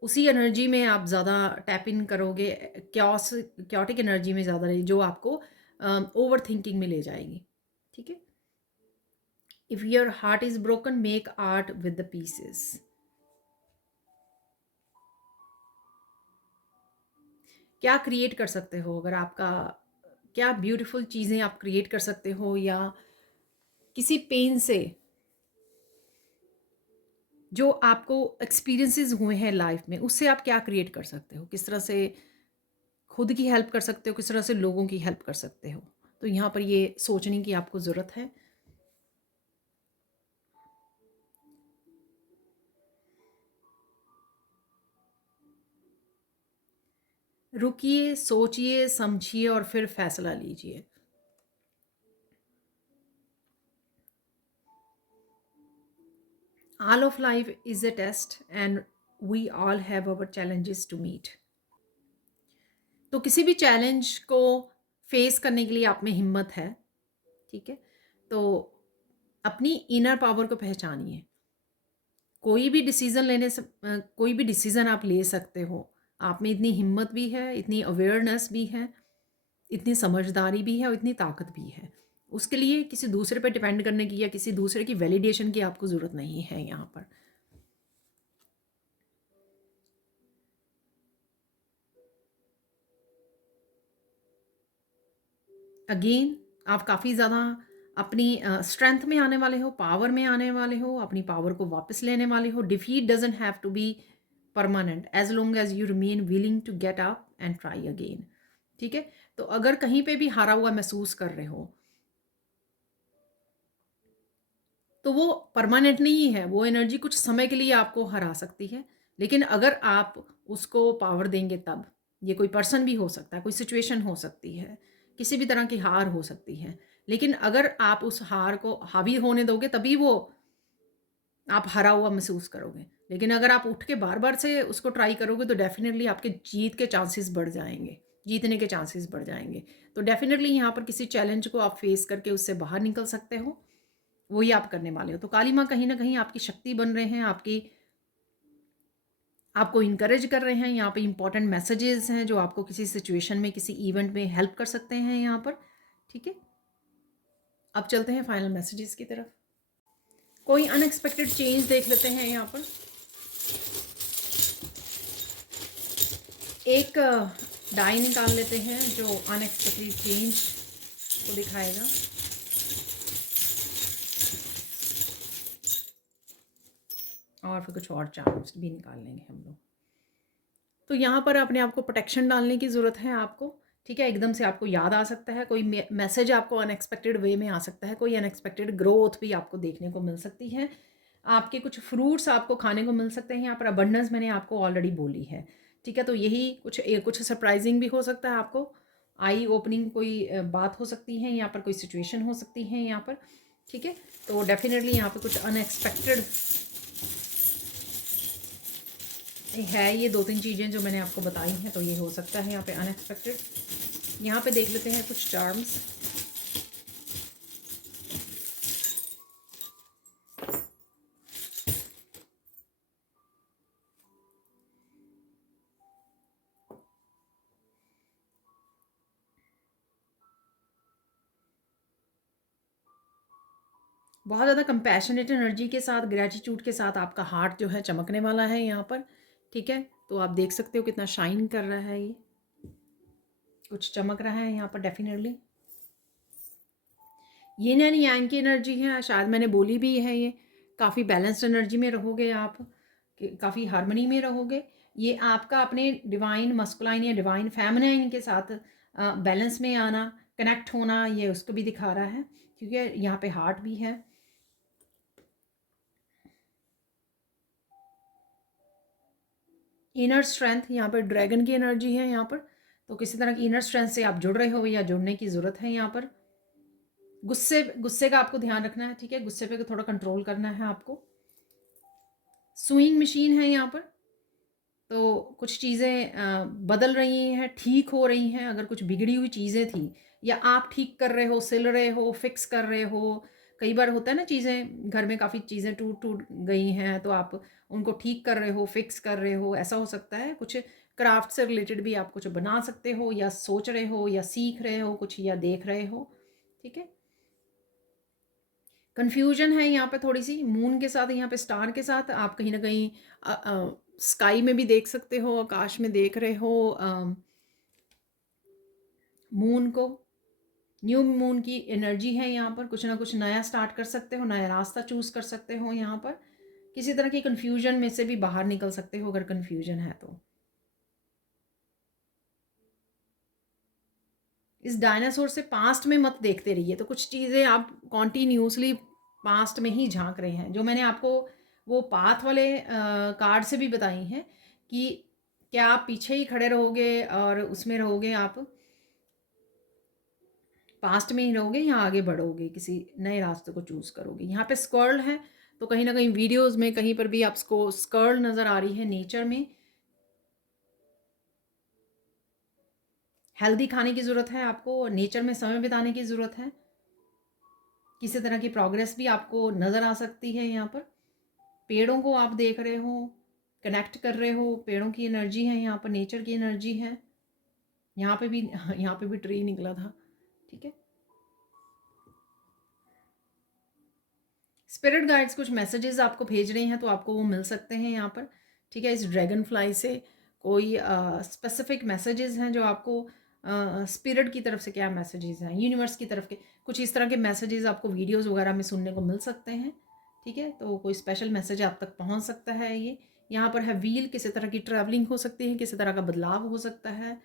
उसी एनर्जी में आप ज़्यादा टैप इन करोगे, क्योटिक एनर्जी में ज़्यादा रही, जो आपको ओवर थिंकिंग में ले जाएगी। ठीक है, if your heart is broken, make art with the pieces. क्या क्रिएट कर सकते हो, अगर आपका क्या ब्यूटीफुल चीज़ें आप क्रिएट कर सकते हो, या किसी पेन से जो आपको एक्सपीरियंसेस हुए हैं लाइफ में, उससे आप क्या क्रिएट कर सकते हो, किस तरह से खुद की हेल्प कर सकते हो, किस तरह से लोगों की हेल्प कर सकते हो। तो यहाँ पर ये सोचने की आपको ज़रूरत है। रुकिए, सोचिए, समझिए और फिर फैसला लीजिए। All of life is a test and we all have our challenges to meet. तो किसी भी चैलेंज को फेस करने के लिए आप में हिम्मत है। ठीक है, तो अपनी इनर पावर को पहचानिए। कोई भी डिसीज़न लेने से कोई भी डिसीज़न आप ले सकते हो। आप में इतनी हिम्मत भी है, इतनी अवेयरनेस भी है, इतनी समझदारी भी है और इतनी ताकत भी है। उसके लिए किसी दूसरे पे डिपेंड करने की या किसी दूसरे की वैलिडेशन की आपको ज़रूरत नहीं है यहाँ पर। अगेन आप काफ़ी ज़्यादा अपनी स्ट्रेंथ में आने वाले हो, पावर में आने वाले हो, अपनी पावर को वापस लेने वाले हो। Defeat doesn't have to be permanent as long as you remain willing to get up and try again. ठीक है, तो अगर कहीं पे भी हारा हुआ महसूस कर रहे हो, तो वो परमानेंट नहीं है। वो एनर्जी कुछ समय के लिए आपको हरा सकती है, लेकिन अगर आप उसको पावर देंगे तब, ये कोई पर्सन भी हो सकता है, कोई सिचुएशन हो सकती है, किसी भी तरह की हार हो सकती है, लेकिन अगर आप उस हार को हावी होने दोगे तभी वो आप हरा हुआ महसूस करोगे। लेकिन अगर आप उठ के बार बार से उसको ट्राई करोगे, तो डेफिनेटली आपके जीत के चांसेस बढ़ जाएंगे, जीतने के चांसेस बढ़ जाएंगे। तो डेफिनेटली यहाँ पर किसी चैलेंज को आप फेस करके उससे बाहर निकल सकते हो, वही आप करने वाले हो। तो काली माँ कहीं ना कहीं आपकी शक्ति बन रहे हैं, आपको इनकरेज कर रहे हैं। यहाँ पे इंपॉर्टेंट मैसेजेस हैं जो आपको किसी सिचुएशन में, किसी इवेंट में हेल्प कर सकते हैं यहाँ पर। ठीक है, अब चलते हैं फाइनल मैसेजेस की तरफ। कोई अनएक्सपेक्टेड चेंज देख लेते हैं यहाँ पर। एक डाई निकाल लेते हैं जो अनएक्सपेक्टेड चेंज को दिखाएगा। और फिर कुछ और चार्ट्स भी निकाल लेंगे हम लोग। तो यहाँ पर अपने आप को प्रोटेक्शन डालने की ज़रूरत है आपको, ठीक है। एकदम से आपको याद आ सकता है, कोई मैसेज आपको अनएक्सपेक्टेड वे में आ सकता है, कोई अनएक्सपेक्टेड ग्रोथ भी आपको देखने को मिल सकती है, आपके कुछ फ्रूट्स आपको खाने को मिल सकते हैं। यहाँ पर अबंडेंस मैंने आपको ऑलरेडी बोली है, ठीक है। तो यही कुछ सरप्राइजिंग भी हो सकता है आपको, आई ओपनिंग कोई बात हो सकती है, यहाँ पर कोई सिचुएशन हो सकती है यहाँ पर, ठीक है। तो डेफिनेटली यहाँ पर कुछ अनएक्सपेक्टेड है, ये 2-3 चीज़ें जो मैंने आपको बताई हैं, तो ये हो सकता है यहाँ पे अनएक्सपेक्टेड। यहाँ पे देख लेते हैं कुछ चार्म्स। बहुत ज़्यादा कंपैशनेट एनर्जी के साथ, ग्रेटिट्यूड के साथ आपका हार्ट जो है चमकने वाला है यहाँ पर, ठीक है। तो आप देख सकते हो कितना शाइन कर रहा है, ये कुछ चमक रहा है यहाँ पर डेफिनेटली। यिन एंड यांग की एनर्जी है, शायद मैंने बोली भी है, ये काफ़ी बैलेंस्ड एनर्जी में रहोगे आप, काफ़ी हार्मनी में रहोगे। ये आपका अपने डिवाइन मस्कुलाइन या डिवाइन फेमिनाइन के साथ बैलेंस में आना, कनेक्ट होना, ये उसको भी दिखा रहा है, क्योंकि यहाँ पे हार्ट भी है। इनर स्ट्रेंथ, यहाँ पर ड्रैगन की एनर्जी है यहाँ पर, तो किसी तरह की इनर स्ट्रेंथ से आप जुड़ रहे हो या जुड़ने की ज़रूरत है यहाँ पर। गुस्से का आपको ध्यान रखना है, ठीक है, गुस्से पे थोड़ा कंट्रोल करना है आपको। स्विंग मशीन है यहाँ पर, तो कुछ चीज़ें बदल रही हैं, ठीक हो रही हैं। अगर कुछ बिगड़ी हुई चीज़ें थी या आप ठीक कर रहे हो, सिल रहे हो, फिक्स कर रहे हो, कई बार होता है ना, चीज़ें घर में काफ़ी चीज़ें टूट टूट गई हैं, तो आप उनको ठीक कर रहे हो, फिक्स कर रहे हो, ऐसा हो सकता है। कुछ क्राफ्ट से रिलेटेड भी आप कुछ बना सकते हो, या सोच रहे हो, या सीख रहे हो कुछ, या देख रहे हो, ठीक है। कन्फ्यूजन है यहाँ पे थोड़ी सी, मून के साथ, यहाँ पे स्टार के साथ आप कहीं ना कहीं स्काई में भी देख सकते हो, आकाश में देख रहे हो मून को। न्यू मून की एनर्जी है यहाँ पर, कुछ ना कुछ नया स्टार्ट कर सकते हो, नया रास्ता चूज कर सकते हो यहाँ पर। किसी तरह की कन्फ्यूजन में से भी बाहर निकल सकते हो अगर कन्फ्यूजन है तो। इस डायनासोर से पास्ट में मत देखते रहिए, तो कुछ चीज़ें आप कॉन्टीन्यूसली पास्ट में ही झांक रहे हैं, जो मैंने आपको वो पाथ वाले कार्ड से भी बताई हैं, कि क्या आप पीछे ही खड़े रहोगे और उसमें रहोगे, आप पास्ट में ही रहोगे, या आगे बढ़ोगे, किसी नए रास्ते को चूज़ करोगे। यहाँ पे स्कर्ल है, तो कहीं ना कहीं वीडियोस में कहीं पर भी आपको स्कर्ल नज़र आ रही है नेचर में। हेल्दी खाने की ज़रूरत है आपको, नेचर में समय बिताने की ज़रूरत है। किसी तरह की प्रोग्रेस भी आपको नज़र आ सकती है यहाँ पर। पेड़ों को आप देख रहे हो, कनेक्ट कर रहे हो, पेड़ों की एनर्जी है यहाँ पर, नेचर की एनर्जी है। यहाँ पे भी यहाँ पे भी ट्री निकला था, ठीक है। स्पिरिट गाइड्स कुछ मैसेजेस आपको भेज रहे हैं, तो आपको वो मिल सकते हैं यहाँ पर, ठीक है। इस ड्रैगन फ्लाई से कोई स्पेसिफिक मैसेजेस हैं जो आपको स्पिरिट की तरफ से, क्या मैसेजेस हैं, यूनिवर्स की तरफ के कुछ इस तरह के मैसेजेस आपको वीडियोस वगैरह में सुनने को मिल सकते हैं, ठीक है। तो कोई स्पेशल मैसेज आप तक पहुँच सकता है। ये यहाँ पर है व्हील, किसी तरह की ट्रैवलिंग हो सकती है, किसी तरह का बदलाव हो सकता है।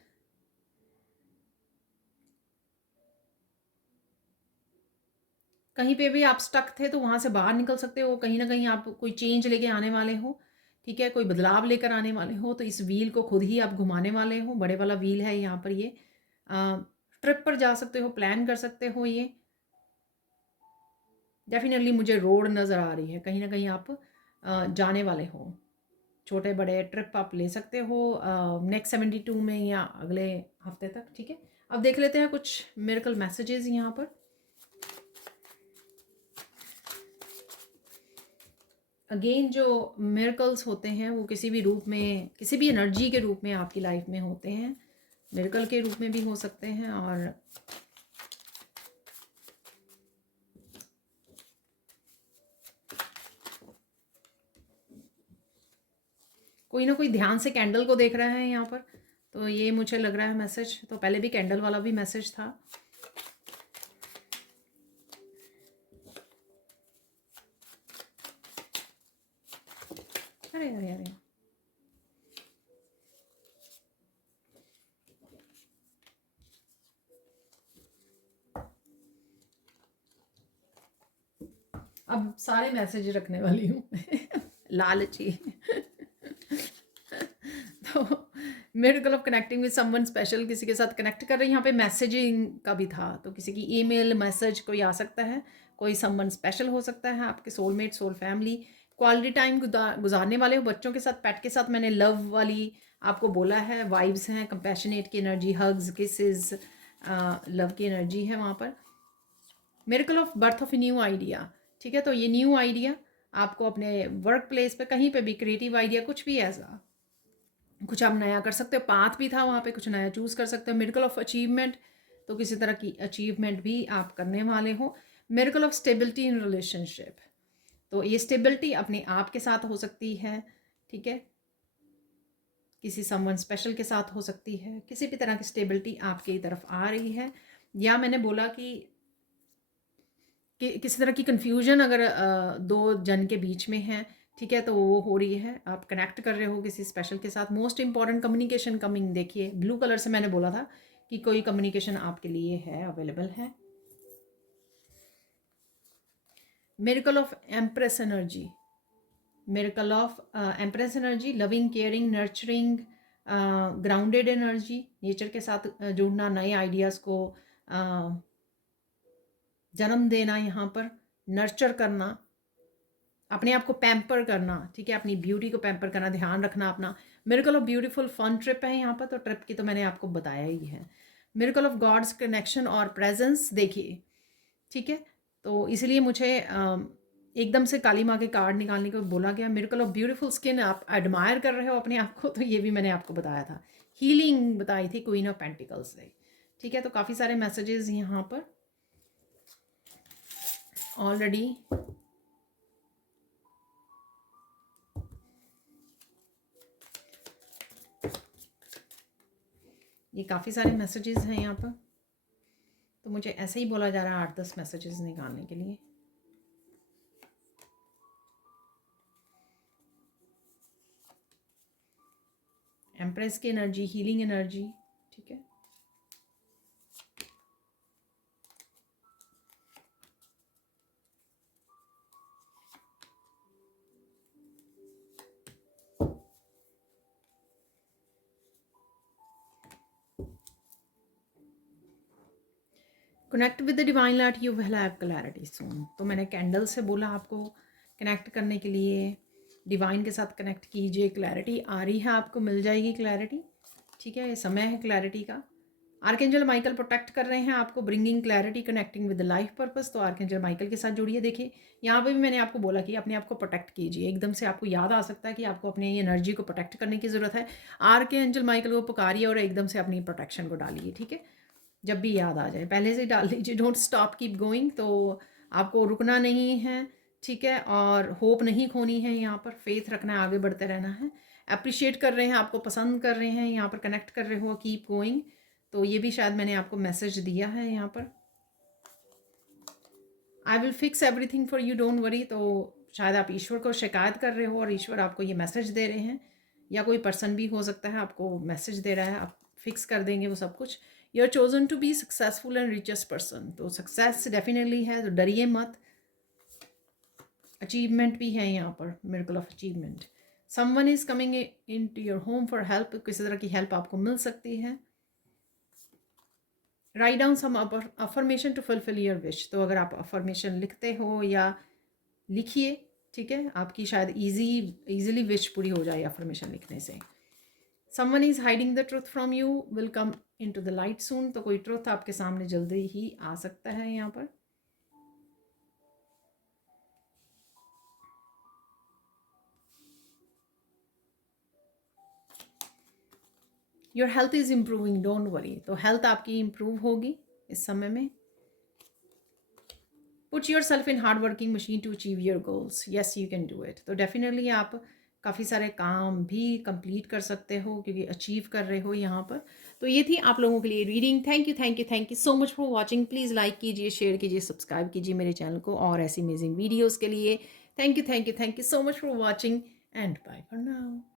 कहीं पे भी आप स्टक थे तो वहाँ से बाहर निकल सकते हो, कहीं ना कहीं आप कोई चेंज लेके आने वाले हो, ठीक है, कोई बदलाव लेकर आने वाले हो, तो इस व्हील को खुद ही आप घुमाने वाले हो। बड़े वाला व्हील है यहाँ पर, ये ट्रिप पर जा सकते हो, प्लान कर सकते हो। ये डेफिनेटली मुझे रोड नज़र आ रही है, कहीं ना कहीं आप जाने वाले हो, छोटे बड़े ट्रिप आप ले सकते हो नेक्स्ट 72 में या अगले हफ्ते तक, ठीक है। अब देख लेते हैं कुछ मिरेकल मैसेजेस यहाँ पर। अगेन जो मिरेकल्स होते हैं वो किसी भी रूप में, किसी भी एनर्जी के रूप में आपकी लाइफ में होते हैं, मिरेकल के रूप में भी हो सकते हैं, और कोई ना कोई ध्यान से कैंडल को देख रहा है यहाँ पर, तो ये मुझे लग रहा है मैसेज। तो पहले भी कैंडल वाला भी मैसेज था। अरे अरे अरे, अब सारे मैसेज रखने वाली हूँ लालची तो miracle of connecting with someone special, किसी के साथ कनेक्ट कर रहे हैं। यहाँ पे मैसेजिंग का भी था, तो किसी की ईमेल मैसेज कोई आ सकता है, कोई समवन स्पेशल हो सकता है, आपके soulmate, soul family. Quality time गुजारने वाले हो बच्चों के साथ, पेट के साथ। मैंने लव वाली आपको बोला है, वाइब्स हैं, कंपैशनेट की एनर्जी, हग्स, किसेस, लव की एनर्जी है वहाँ पर। Miracle of birth of a new idea, ठीक है। तो ये न्यू आइडिया आपको अपने वर्क प्लेस पे कहीं पे भी, क्रिएटिव आइडिया कुछ भी ऐसा, कुछ आप नया कर सकते हो। पाथ भी था वहाँ पे, कुछ नया चूज़ कर सकते हो। मिरेकल ऑफ अचीवमेंट, तो किसी तरह की अचीवमेंट भी आप करने वाले हो। Miracle of stability in relationship, तो ये स्टेबिलिटी अपने आप के साथ हो सकती है, ठीक है, किसी समवन स्पेशल के साथ हो सकती है। किसी भी तरह की स्टेबिलिटी आपकी तरफ आ रही है। या मैंने बोला कि किसी तरह की कन्फ्यूजन अगर दो जन के बीच में है, ठीक है, तो वो हो रही है, आप कनेक्ट कर रहे हो किसी स्पेशल के साथ। मोस्ट इंपॉर्टेंट कम्युनिकेशन कमिंग, देखिए ब्लू कलर से मैंने बोला था कि कोई कम्युनिकेशन आपके लिए है, अवेलेबल है। Miracle of empress energy, miracle of empress energy, loving, caring, nurturing, grounded energy, nature के साथ जुड़ना, नए आइडियाज़ को जन्म देना, यहाँ पर नर्चर करना, अपने आप को पैम्पर करना, ठीक है, अपनी ब्यूटी को पैम्पर करना, ध्यान रखना अपना। Miracle of beautiful fun trip है यहाँ पर, तो ट्रिप की तो मैंने आपको बताया ही है। मिरेकल ऑफ गॉड्स कनेक्शन और प्रेजेंस, देखिए, ठीक है, तो इसलिए मुझे एकदम से काली माँ के कार्ड निकालने को बोला गया। मिरेकल ऑफ ब्यूटीफुल स्किन, आप एडमायर कर रहे हो अपने आप को, तो ये भी मैंने आपको बताया था। हीलिंग बताई थी क्वीन ऑफ पेंटिकल्स से, ठीक है। तो काफ़ी सारे मैसेजेस यहाँ पर ऑलरेडी ये काफ़ी सारे मैसेजेस हैं यहाँ पर, तो मुझे ऐसे ही बोला जा रहा है 8-10 मैसेजेस निकालने के लिए। एम्प्रेस की एनर्जी, हीलिंग एनर्जी, ठीक है। Connect with the divine light, you will have clarity soon. तो मैंने कैंडल से बोला आपको कनेक्ट करने के लिए, डिवाइन के साथ कनेक्ट कीजिए, क्लैरिटी आ रही है, आपको मिल जाएगी क्लैरिटी, ठीक है। ये समय है क्लैरिटी का। आर्कएंजल माइकल प्रोटेक्ट कर रहे हैं आपको, bringing clarity, connecting with the life purpose. तो आर्कएंजल माइकल के साथ जुड़िए। देखिए यहाँ पे भी मैंने आपको बोला कि अपने आप को प्रोटेक्ट कीजिए। एकदम से आपको याद आ सकता है कि आपको अपनी एनर्जी को प्रोटेक्ट करने की ज़रूरत है। आर्कएंजल माइकल को पुकारिए और एकदम से अपनी प्रोटेक्शन को डालिए, ठीक है। जब भी याद आ जाए पहले से डाल लीजिए। Don't stop, keep going. तो आपको रुकना नहीं है, ठीक है, और होप नहीं खोनी है, यहाँ पर फेथ रखना है, आगे बढ़ते रहना है। अप्रिशिएट कर रहे हैं, आपको पसंद कर रहे हैं, यहाँ पर कनेक्ट कर रहे हो, कीप गोइंग। तो ये भी शायद मैंने आपको मैसेज दिया है यहाँ पर। I will fix everything for you, don't worry. तो शायद आप ईश्वर को शिकायत कर रहे हो और ईश्वर आपको ये मैसेज दे रहे हैं, या कोई पर्सन भी हो सकता है आपको मैसेज दे रहा है, आप फिक्स कर देंगे वो सब कुछ। You are chosen to be successful and richest person, तो सक्सेस डेफिनेटली है, तो डरिए मत। अचीवमेंट भी है यहाँ पर, miracle of achievement. Someone is coming into your home for help, किसी तरह की हेल्प आपको मिल सकती है। Write down some affirmation to fulfil your wish, तो अगर आप अफर्मेशन लिखते हो या लिखिए, ठीक है, आपकी शायद इजीली विश पूरी हो जाए अफर्मेशन लिखने से। Someone is hiding the truth from you, will come in to the light soon, तो कोई ट्रुथ आपके सामने जल्दी ही आ सकता है यहाँ पर। Your health is improving, don't worry. तो हेल्थ आपकी इम्प्रूव होगी इस समय में। Put yourself in hard working machine to achieve your goals, yes you can do it. तो डेफिनेटली आप काफ़ी सारे काम भी कंप्लीट कर सकते हो, क्योंकि अचीव कर रहे हो यहाँ पर। तो ये थी आप लोगों के लिए reading. Thank you, thank you, thank you so much for watching. Please like कीजिए, शेयर कीजिए, सब्सक्राइब कीजिए मेरे चैनल को और ऐसी अमेजिंग वीडियोज़ के लिए। Thank you, thank you, thank you so much for watching and bye for now.